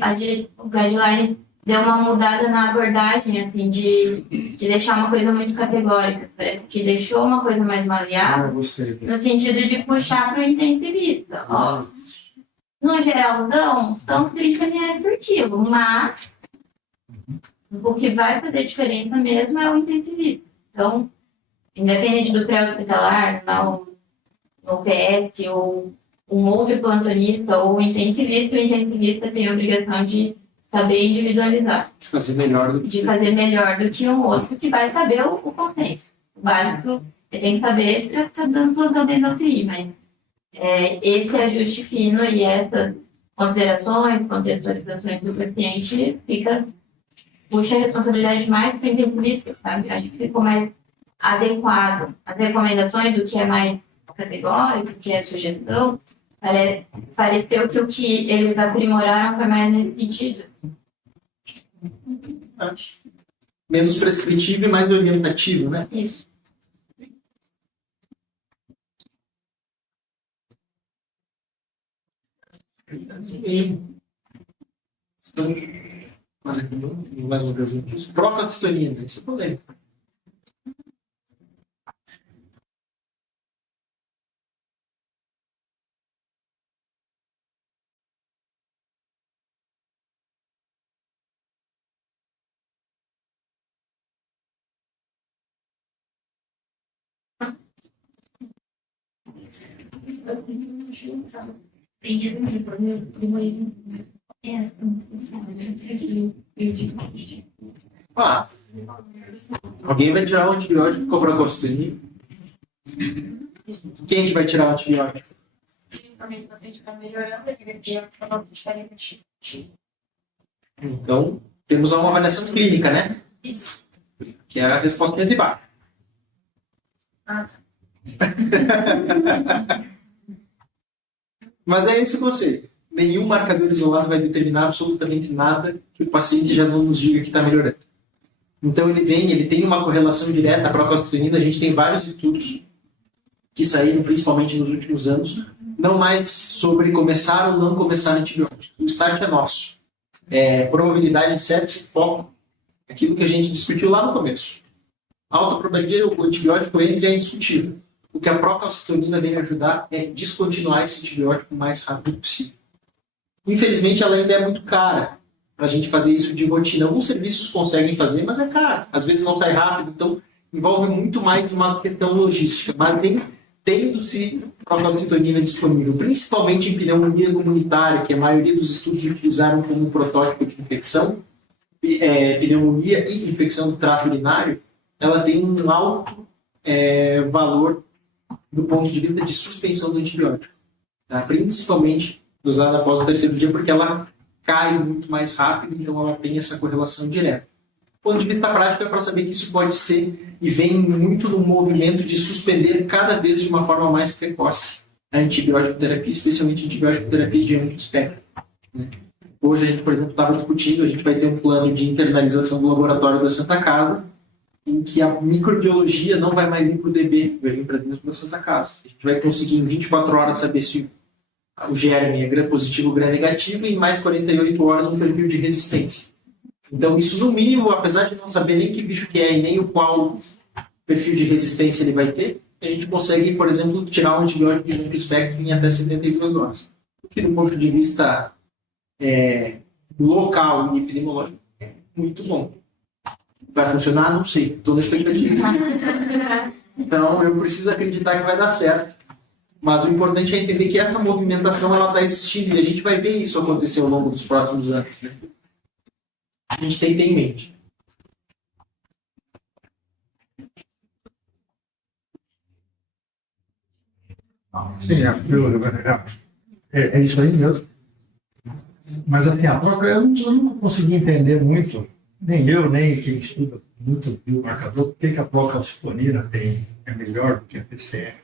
o guideline deu uma mudada na abordagem, assim, de deixar uma coisa muito categórica. Parece que deixou uma coisa mais maleável, Gostei. no sentido de puxar para o intensivista. Ó, no geralzão, são 30 ml por quilo, mas o que vai fazer diferença mesmo é o intensivista. Então, independente do pré-hospitalar, no PS, ou um outro plantonista, ou o intensivista tem a obrigação de saber individualizar. De fazer melhor do que um outro que vai saber o consenso. O básico, ele tem que saber para estar dando plantão dentro da UTI, mas esse ajuste fino e essas considerações, contextualizações do paciente, puxa a responsabilidade mais para o intensivista, sabe? Acho que ficou mais adequado. As recomendações do que é mais categórico, do que é sugestão, pareceu que o que eles aprimoraram foi mais nesse sentido. Menos prescritivo e mais orientativo, né? Isso. Mas aqui mais uma vez isso. Procalcitonina, isso é polêmico. Alguém vai tirar o antibiótico com a procalcitonina? Quem que vai tirar o antibiótico? conforme o paciente vai melhorando, ele vai ter a nossa diferente. Então, temos uma avaliação clínica, né? Isso. Que é a resposta de baixo. Ah, tá. Mas é esse o conceito. Nenhum marcador isolado vai determinar absolutamente nada que o paciente já não nos diga que está melhorando. Então ele tem uma correlação direta à procalcitonina. A gente tem vários estudos que saíram principalmente nos últimos anos, não mais sobre começar ou não começar antibiótico. O start é nosso. Probabilidade de sepse, foco, aquilo que a gente discutiu lá no começo. Alta probabilidade, o antibiótico entra e é indiscutível. O que a procalcitonina vem ajudar é descontinuar esse antibiótico o mais rápido possível. Infelizmente, ela ainda é muito cara para a gente fazer isso de rotina. Alguns serviços conseguem fazer, mas é caro. Às vezes não sai rápido, então envolve muito mais uma questão logística. Mas tendo-se procalcitonina disponível, principalmente em pneumonia comunitária, que a maioria dos estudos utilizaram como protótipo de infecção, pneumonia e infecção do trato urinário, ela tem um alto valor do ponto de vista de suspensão do antibiótico. Tá? Principalmente dosada após o terceiro dia, porque ela cai muito mais rápido, então ela tem essa correlação direta. Do ponto de vista prático, é para saber que isso pode ser, e vem muito no movimento de suspender cada vez de uma forma mais precoce a antibiótico terapia, especialmente a antibiótico terapia de amplo espectro. Né? Hoje a gente, por exemplo, estava discutindo, a gente vai ter um plano de internalização do laboratório da Santa Casa, em que a microbiologia não vai mais ir para o DB, vai vir para dentro da Santa Casa. A gente vai conseguir em 24 horas saber se o germe é gram positivo ou gram negativo, e em mais 48 horas um perfil de resistência. Então, isso no mínimo, apesar de não saber nem que bicho que é e nem o qual perfil de resistência ele vai ter, a gente consegue, por exemplo, tirar um antibiótico de amplo espectro em até 72 horas. O que, do ponto de vista local e epidemiológico, é muito bom. Vai funcionar? Não sei. Estou na expectativa. Então, eu preciso acreditar que vai dar certo. Mas o importante é entender que essa movimentação está existindo, e a gente vai ver isso acontecer ao longo dos próximos anos. Né? A gente tem que ter em mente. Sim, é isso aí mesmo. Mas assim, a troca, eu nunca consegui entender muito, nem eu, nem quem estuda muito biomarcador, por que a procalcitonina é melhor do que a PCR.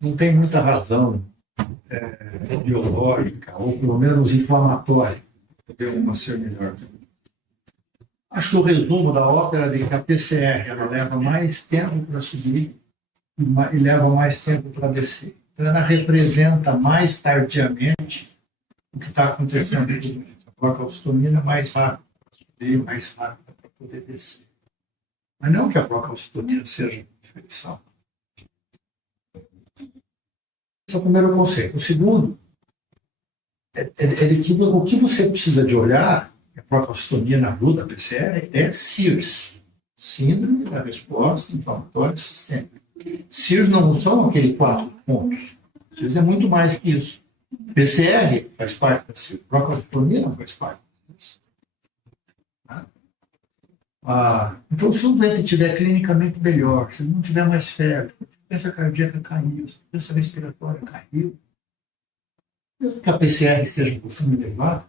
Não tem muita razão biológica, ou pelo menos inflamatória, para poder uma ser melhor. Acho que o resumo da ópera é que a PCR ela leva mais tempo para subir e leva mais tempo para descer. Então, ela representa mais tardiamente o que está acontecendo no doente. A procalcitonina é mais rápida para subir, mais rápida para poder descer. Mas não que a procalcitonina seja infecção. Esse é o primeiro conceito. O segundo que o que você precisa de olhar, a procalcitonina ajuda a PCR, é SIRS, Síndrome da Resposta Inflamatória Sistêmica. SIRS não são aqueles 4 pontos. SIRS é muito mais que isso. PCR faz parte da SIRS, procalcitonina faz parte da SIRS. Então, se o doente estiver clinicamente melhor, se ele não tiver mais febre, a frequência cardíaca caiu, a frequência respiratória caiu, mesmo que a PCR esteja um pouquinho elevada,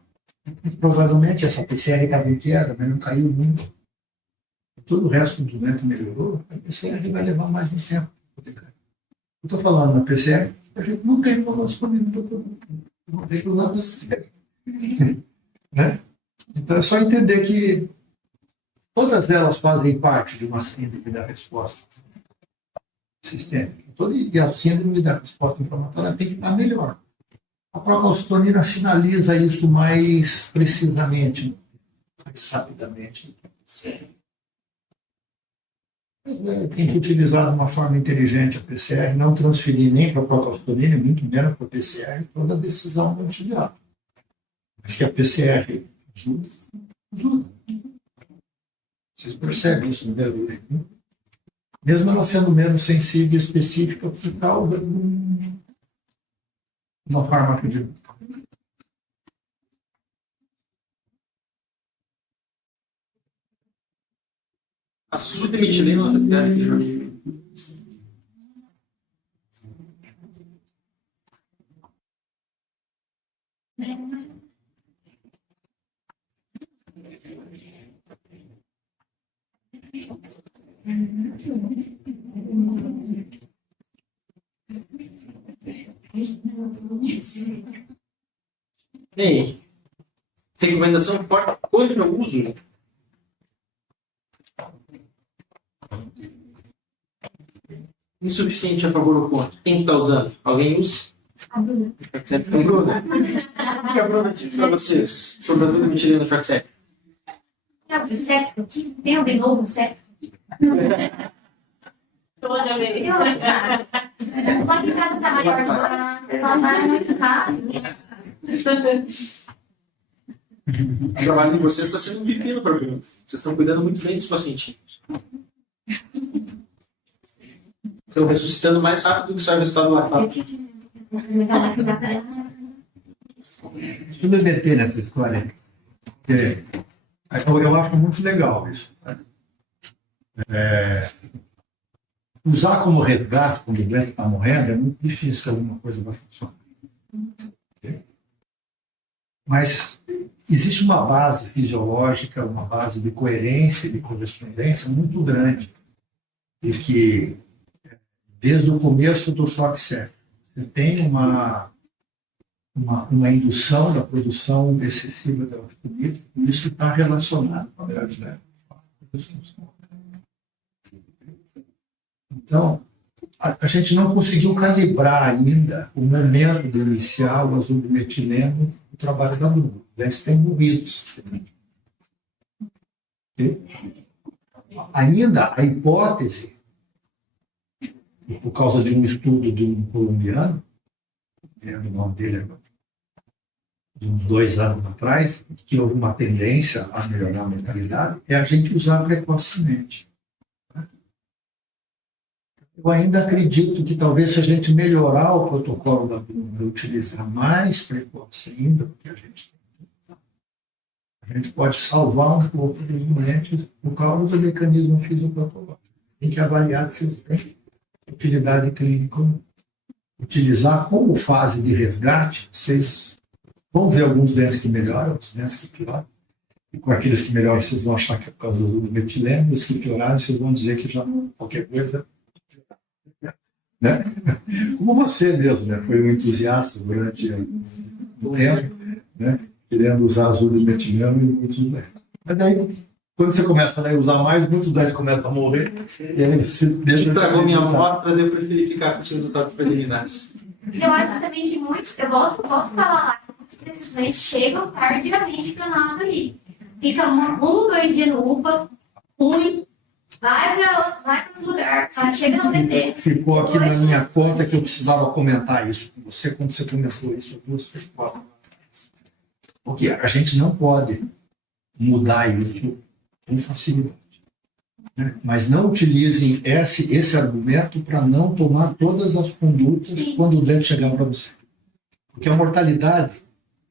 provavelmente essa PCR estava em queda, mas não caiu muito. Todo o resto do doente melhorou, a PCR vai levar mais um tempo para poder cair. Eu estou falando na PCR, a gente não tem procalcitonina para todo mundo. Não tem problema da PCR. Né? Então é só entender que todas elas fazem parte de uma síndrome da resposta sistêmica. E a síndrome da resposta inflamatória tem que estar melhor. A procalcitonina sinaliza isso mais precisamente, mais rapidamente do que a PCR. Tem que utilizar de uma forma inteligente a PCR, não transferir nem para a procalcitonina, muito menos para a PCR, toda a decisão do antibiótico. Mas que a PCR ajuda, ajuda. Vocês percebem isso no meu livro? Mesmo ela sendo menos sensível e específica por causa de uma fármaca de... A sudmetilena, E aí? Recomendação forte contra o uso? Insuficiente a favor ou contra? Quem está usando? Alguém usa? Bruna. O que a Bruna disse para vocês sobre a ajuda metilena no short set? Tem alguém novo no set? Toda vez. Lá que casa tá maior agora. Você trabalha muito rápido. O trabalho de vocês está sendo um pepino para mim. Vocês estão cuidando muito bem dos pacientes. Estão ressuscitando mais rápido do que sai o resultado lá. Deixa eu me meter nessa história. Porque eu acho muito legal isso. Né? Usar como resgate quando o doente está morrendo é muito difícil que alguma coisa vai funcionar. Okay? Mas existe uma base fisiológica, uma base de coerência e de correspondência muito grande. E que, desde o começo do choque séptico, você tem uma indução da produção excessiva da osteomielite, e isso está relacionado com a gravidade. Então, a gente não conseguiu calibrar ainda o momento de iniciar o azul de metileno no trabalho da Bruna. Eles têm morrido. Ainda a hipótese, por causa de um estudo de um colombiano, o nome dele agora, de uns 2 anos atrás, que houve uma tendência a melhorar a mortalidade, é a gente usar precocemente. Eu ainda acredito que talvez se a gente melhorar o protocolo da Bruna, utilizar mais precoce ainda do que a gente tem, a gente pode salvar um pouco dos doentes por causa do mecanismo fisiopatológico. Tem que avaliar se tem utilidade clínica. Utilizar como fase de resgate, vocês vão ver alguns doentes que melhoram, outros doentes que pioram. E com aqueles que melhoram, vocês vão achar que é por causa do metileno, e os que pioraram, vocês vão dizer que já qualquer coisa. Né? Como você mesmo, né? Foi um entusiasta durante um tempo, né? Querendo usar azul de metileno e muitos doentes. Mas daí, quando você começa a usar mais, muitos doentes começam a morrer, e aí você deixa... Estragou minha amostra, eu preferi ficar com os resultados preliminares. Eu acho também que muitos, eu volto a falar lá, que muitos desses doentes chegam tardiamente para nós ali. Fica 2 dias no UPA, ruim, vai para outro lugar, chega no DT. Ficou aqui na minha conta que eu precisava comentar isso com você, quando você comentou isso, você pode. Porque a gente não pode mudar isso com facilidade. Né? Mas não utilizem esse argumento para não tomar todas as condutas quando o doente chegar para você. Porque a mortalidade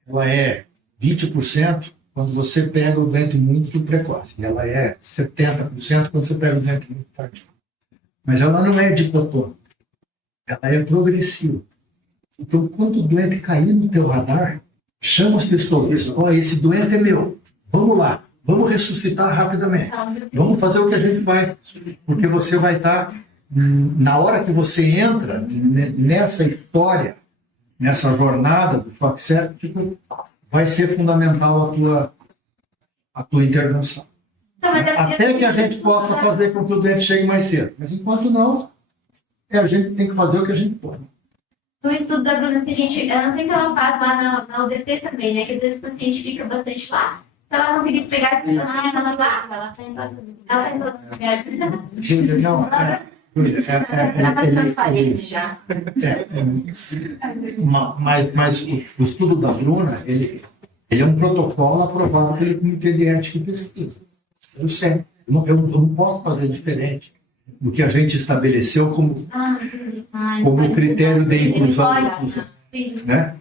ela é 20% quando você pega o doente muito precoce. E ela é 70% quando você pega o doente muito tardio. Mas ela não é dicotômica. Ela é progressiva. Então, quando o doente cair no teu radar, chama as pessoas. Esse doente é meu. Vamos lá. Vamos ressuscitar rapidamente. Vamos fazer o que a gente faz. Porque você vai estar, na hora que você entra nessa história, nessa jornada do choque séptico, vai ser fundamental a tua intervenção. Até que a gente possa fazer com que o doente chegue mais cedo. Mas enquanto não, a gente tem que fazer o que a gente pode. No estudo da Bruna, que a gente, eu não sei se ela faz lá na UDT também, né? Que às vezes o paciente fica bastante lá. Se ela conseguir pegar esse paciente lá, Ela tem todos os ela tem todos os lugares. Júlia, não, trabalho na parede já. Mas o estudo da Bruna, ele é um protocolo aprovado pelo Comitê de Ética e Pesquisa. Eu sei. Eu não posso fazer diferente do que a gente estabeleceu como critério de inclusão. Né?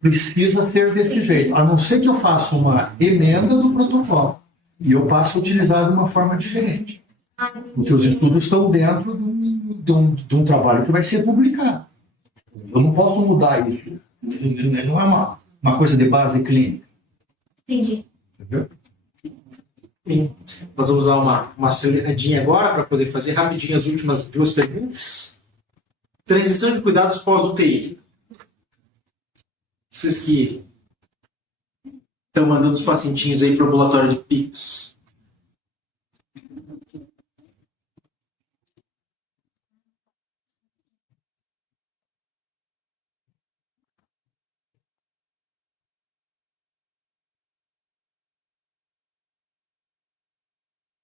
Precisa ser desse jeito, a não ser que eu faça uma emenda do protocolo e eu passo a utilizar de uma forma diferente. Porque os estudos estão dentro de um trabalho que vai ser publicado. Eu não posso mudar isso. Não é uma coisa de base clínica. Entendi. Entendeu? Sim. Nós vamos dar uma aceleradinha agora para poder fazer rapidinho as últimas duas perguntas. Transição de cuidados pós-UTI. Vocês que estão mandando os pacientinhos aí para o ambulatório de PICS.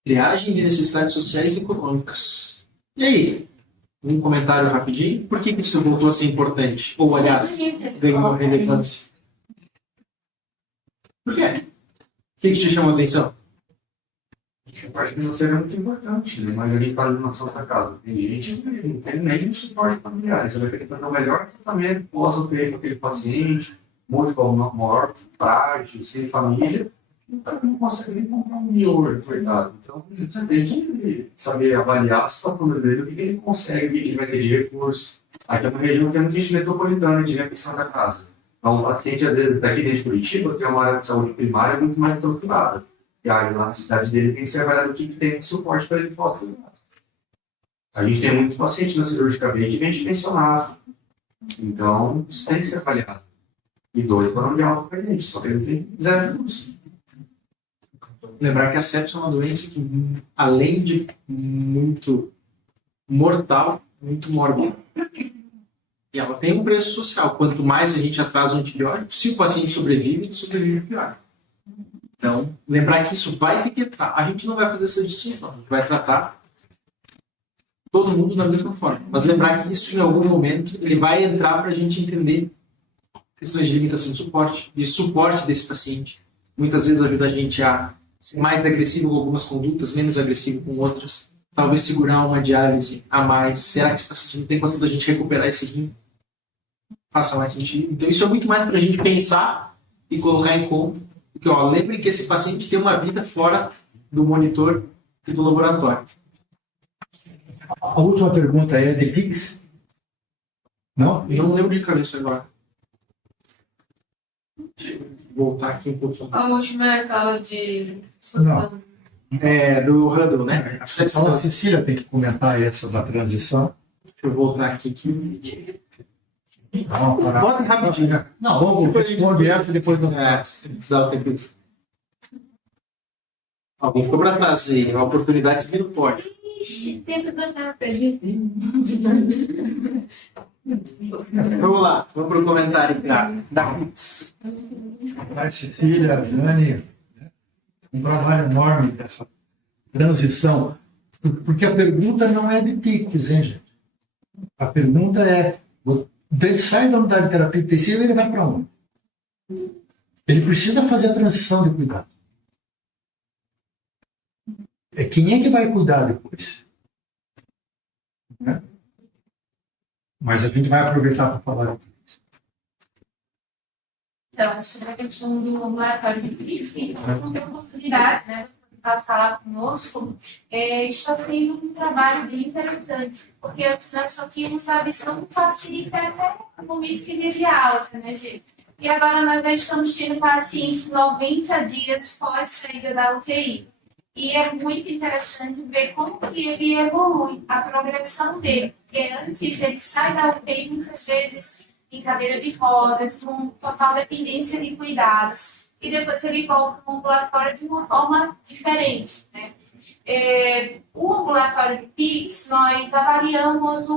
Triagem de necessidades sociais e econômicas. E aí? Um comentário rapidinho. Por que isso voltou a ser importante? Ou, aliás, ganhou relevância? Por quê? O que te chamou a atenção? A parte financeira é muito importante, né? Mas a gente está ali na Santa Casa. Tem gente que não tem nem o suporte familiar. Você vai querer fazer o melhor tratamento pós-UTI com aquele paciente, múltipla morte, frágil, sem família. O cara não consegue nem comprar um miojo, coitado. Então, você tem que saber avaliar a situação dele, o que ele consegue, o que ele vai ter de recurso. Aqui é uma região que tem muita gente metropolitana, de em Santa Casa. Então, o paciente, às vezes, daqui dentro de Curitiba, tem uma área de saúde primária muito mais estruturada. E aí, lá na cidade dele, tem que ser avaliado o que tem de suporte para ele pós-cuidado. A gente tem muitos pacientes na cirúrgica B que vem de pensionado. Então, isso tem que ser avaliado. E 2 foram de alta para a gente, só que ele tem 0 recurso. Lembrar que a sepsis é uma doença que, além de muito mortal, muito mórbida. E ela tem um preço social. Quanto mais a gente atrasa o antibiótico, se o paciente sobrevive, ele sobrevive pior. Então, lembrar que isso vai ter que entrar. A gente não vai fazer essa distinção. A gente vai tratar todo mundo da mesma forma. Mas lembrar que isso, em algum momento, ele vai entrar para a gente entender questões de limitação de suporte desse paciente. Muitas vezes ajuda a gente a ser mais agressivo com algumas condutas, menos agressivo com outras. Talvez segurar uma diálise a mais. Será que esse paciente não tem condição da gente recuperar esse rim? Faça mais sentido. Então isso é muito mais para a gente pensar e colocar em conta. Porque, lembre que esse paciente tem uma vida fora do monitor e do laboratório. A última pergunta é de PICS? Não? Eu não lembro de cabeça agora. Deixa eu voltar aqui um pouquinho. A última é aquela de discussão. Do Huddle, né? Então a Cecília tem que comentar essa da transição. Deixa eu voltar aqui. Não, Bota rapidinho. Não, vamos responder essa depois do. Dá o tempo. Alguém ficou para trás aí. A oportunidade de vir no pódio. Ixi, tempo que eu tava perdido. Vamos lá. Vamos para o comentário da Pix. A Cecília, a Jane, um trabalho enorme dessa transição. Porque a pergunta não é de PICS, hein, gente? A pergunta é: ele sai da unidade de terapia intensiva e ele vai para onde? Ele precisa fazer a transição de cuidado. Quem é que vai cuidar depois? Né? Mas a gente vai aproveitar para falar disso. Então, sobre a questão do ambulatório de PICS, que não tem oportunidade, né, de passar lá conosco, está tendo um trabalho bem interessante, porque antes nós só tínhamos a visão do paciente até o momento que ele ia alta, né, gente? E agora nós já estamos tendo pacientes 90 dias pós saída da UTI. E é muito interessante ver como que ele evolui, a progressão dele. Porque antes ele sai da UTI muitas vezes em cadeira de rodas, com total dependência de cuidados. E depois ele volta para o ambulatório de uma forma diferente, né? O ambulatório de PICS, nós avaliamos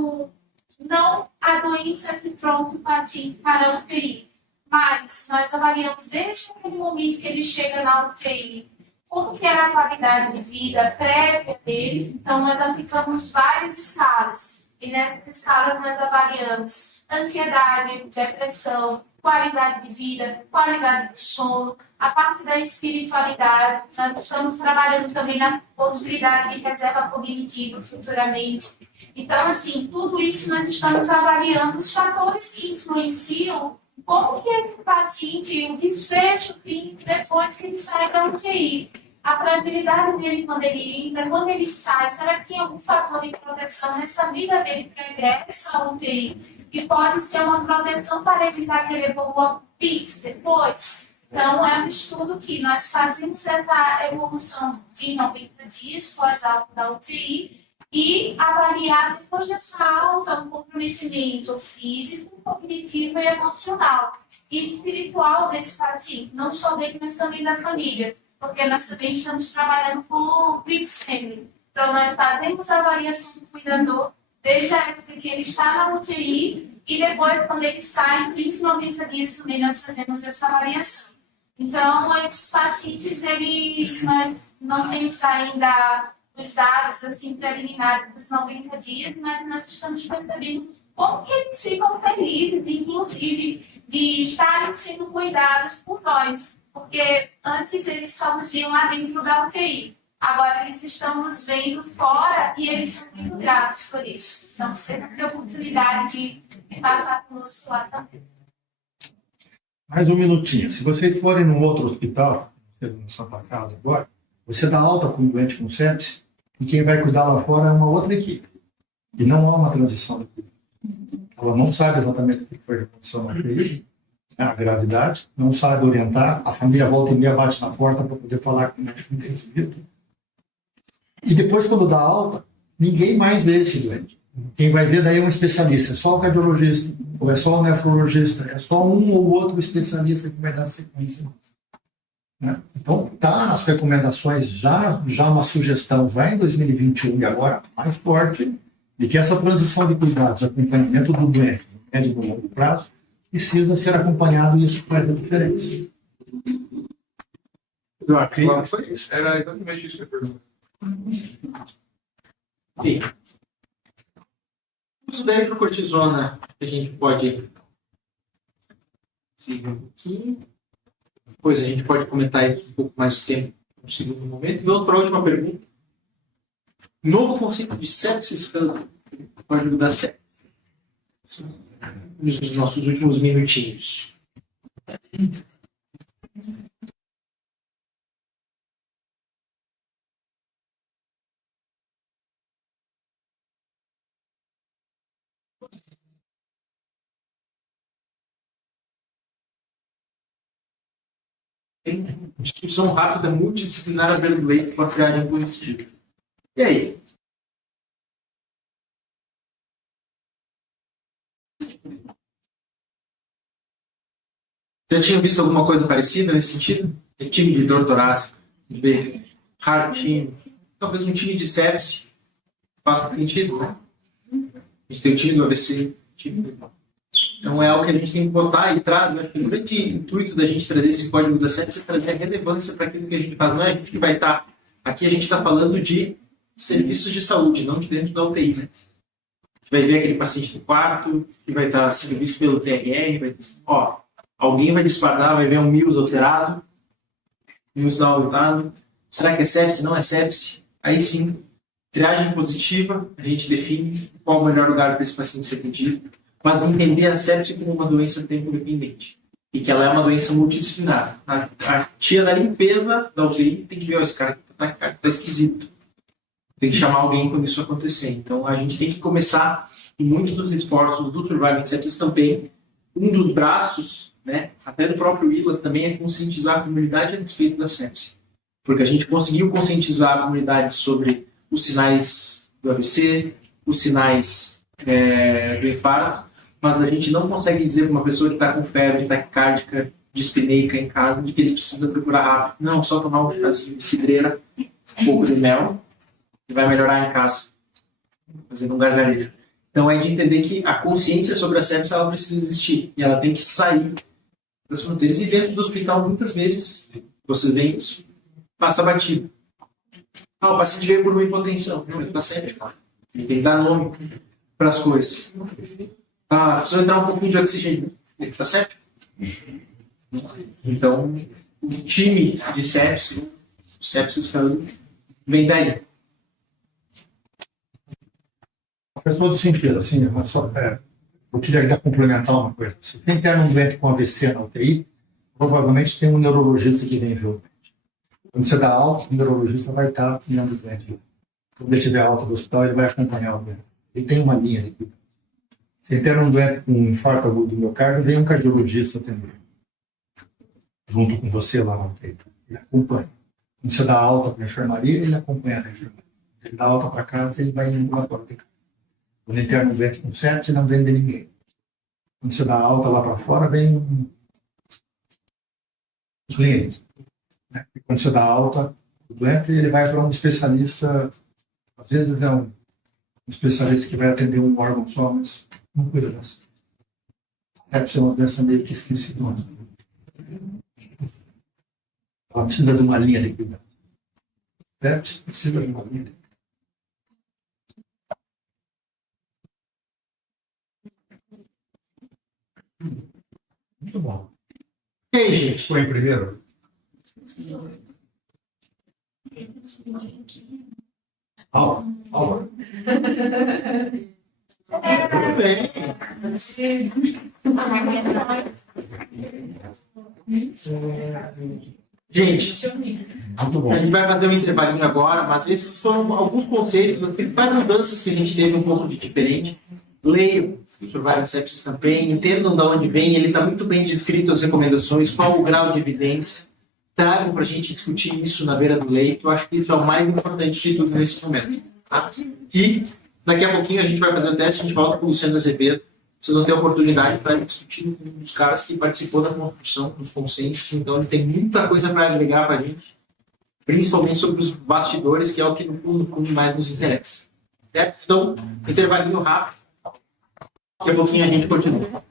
não a doença que trouxe o paciente para a UTI, mas nós avaliamos desde aquele momento que ele chega na UTI, como que era a qualidade de vida prévia dele. Então, nós aplicamos várias escalas. E nessas escalas nós avaliamos ansiedade, depressão, qualidade de vida, qualidade do sono, a parte da espiritualidade. Nós estamos trabalhando também na possibilidade de reserva cognitiva futuramente. Então, assim, tudo isso nós estamos avaliando os fatores que influenciam como que esse paciente, o desfecho clínico depois que ele sai da UTI, a fragilidade dele quando ele entra, quando ele sai, será que tem algum fator de proteção nessa vida dele pregressa à UTI, que pode ser uma proteção para evitar que ele evolua PIX depois. Então, é um estudo que nós fazemos essa evolução de 90 dias pós-alta da UTI e avaliar depois dessa alta o comprometimento físico, cognitivo e emocional e espiritual desse paciente, não só dele, mas também da família, porque nós também estamos trabalhando com o PIX Family. Então, nós fazemos a avaliação do cuidador desde a época que ele está na UTI e depois, quando ele sai, em 30 e 90 dias também nós fazemos essa avaliação. Então, esses pacientes, nós não temos ainda os dados assim, preliminares dos 90 dias, mas nós estamos percebendo como que eles ficam felizes, inclusive, de estarem sendo cuidados por nós. Porque antes eles só nos viam lá dentro da UTI. Agora eles estão nos vendo fora e eles são muito gratos por isso. Então, você tem a oportunidade de passar conosco lá também. Mais um minutinho. Se vocês forem num outro hospital, na Santa Casa agora, você dá alta para um doente com sepsis e quem vai cuidar lá fora é uma outra equipe. E não há uma transição de cuidado. Ela não sabe exatamente o que foi a condição na UTI, a gravidade, não sabe orientar, a família volta e meia bate na porta para poder falar com o médico intensivista. E depois, quando dá alta, ninguém mais vê esse doente. Quem vai ver daí é um especialista, é só o cardiologista, ou é só o nefrologista, é só um ou outro especialista que vai dar sequência. Né? Então, está nas recomendações já uma sugestão, já em 2021 e agora mais forte, de que essa transição de cuidados, acompanhamento do doente, médio no longo prazo, precisa ser acompanhado e isso faz a diferença. Era exatamente isso que eu perguntei. Sim. O uso da hidrocortisona, a gente pode seguir um pouquinho. Depois a gente pode comentar isso um pouco mais de tempo no segundo momento. E vamos para a última pergunta. Novo conceito de sepsis pelo Código da Sepsis. Nos nossos últimos minutinhos. Discussão rápida, multidisciplinar a ver lei com a triagem positiva. E aí? Já tinha visto alguma coisa parecida nesse sentido? Time de dor torácica, de hard team, talvez um time de sepsis faça sentido, né? A gente tem o time do AVC, time do... Então é algo que a gente tem que botar e traz, né? O grande intuito da gente trazer esse código da sepsis é trazer relevância para aquilo que a gente faz. Não é a gente que vai estar... Aqui a gente está falando de serviços de saúde, não de dentro da UTI, né? A gente vai ver aquele paciente no quarto, que vai estar sendo visto pelo TRR, vai dizer, ó, alguém vai disparar, vai ver um MIUS alterado, MIUS não alterado. Será que é sepsis? Não é sepsis? Aí sim, triagem positiva, a gente define qual o melhor lugar para esse paciente ser atendido, mas entender a sepsis como uma doença tempo-dependente e que ela é uma doença multidisciplinar. A tia da limpeza da UTI tem que ver, esse cara tá esquisito. Tem que chamar alguém quando isso acontecer. Então, a gente tem que começar, e muitos dos esforços do Survival Sepsis também, um dos braços, né, até do próprio ILAS também, é conscientizar a comunidade a respeito da sepsis. Porque a gente conseguiu conscientizar a comunidade sobre os sinais do AVC, os sinais do infarto, mas a gente não consegue dizer para uma pessoa que está com febre, taquicárdica, dispneica em casa, de que ele precisa procurar rápido. Não, só tomar um chazinho de cidreira, um pouco de mel, e vai melhorar em casa, fazendo um gargarejo. Então é de entender que a consciência sobre a sepsis ela precisa existir, e ela tem que sair das fronteiras. E dentro do hospital, muitas vezes, vocês veem isso, passa batido. Ah, o paciente veio por uma hipotensão. Não, ele está séptico. Ele tem que dar nome para as coisas. Ah, precisa entrar um pouquinho de oxigênio. Ele está séptico. Então, o time de sepsis, o sepsis vem daí. Faz todo sentido, assim, mas só, eu queria ainda complementar uma coisa. Se tem interno um doente com AVC na UTI, provavelmente tem um neurologista que vem ver o doente. Quando você dá alta, o neurologista vai estar vendo o doente. Quando ele tiver alta do hospital, ele vai acompanhar o doente. Ele tem uma linha de cuidado. Se interna um doente com um infarto agudo do miocárdio, vem um cardiologista atender. junto com você lá na UTI. Ele acompanha. Quando você dá alta para a enfermaria, ele acompanha a enfermaria. Ele dá alta para casa, ele vai no ambulatório de casa. Quando o interno vem com 7, não vem de ninguém. Quando você dá alta lá para fora, vem os clientes. Né? E quando você dá alta, o doente ele vai para um especialista, às vezes é um especialista que vai atender um órgão só, mas não cuida dessa. É uma doença meio que esquecida. Ela precisa de uma linha de cuidado. Certo? Precisa de uma linha de cuidado. Muito bom. Quem, gente, foi em primeiro? Aula. Tudo bem. Gente, Muito bom. a gente vai fazer um intervalinho agora, mas esses foram alguns conceitos, as principais mudanças que a gente teve um pouco de diferente. Leiam o Survival Sepsis Campaign, entendam de onde vem, ele está muito bem descrito as recomendações, qual o grau de evidência. Tragam para a gente discutir isso na beira do leito. Eu acho que isso é o mais importante de tudo nesse momento. Tá? E daqui a pouquinho a gente vai fazer o teste, a gente volta com o Luciano Azevedo. Vocês vão ter a oportunidade para discutir com um dos caras que participou da construção dos consensos. Então ele tem muita coisa para agregar para a gente, principalmente sobre os bastidores, que é o que no fundo mais nos interessa. Certo? Então, intervalinho rápido. Daqui a pouquinho a gente continua.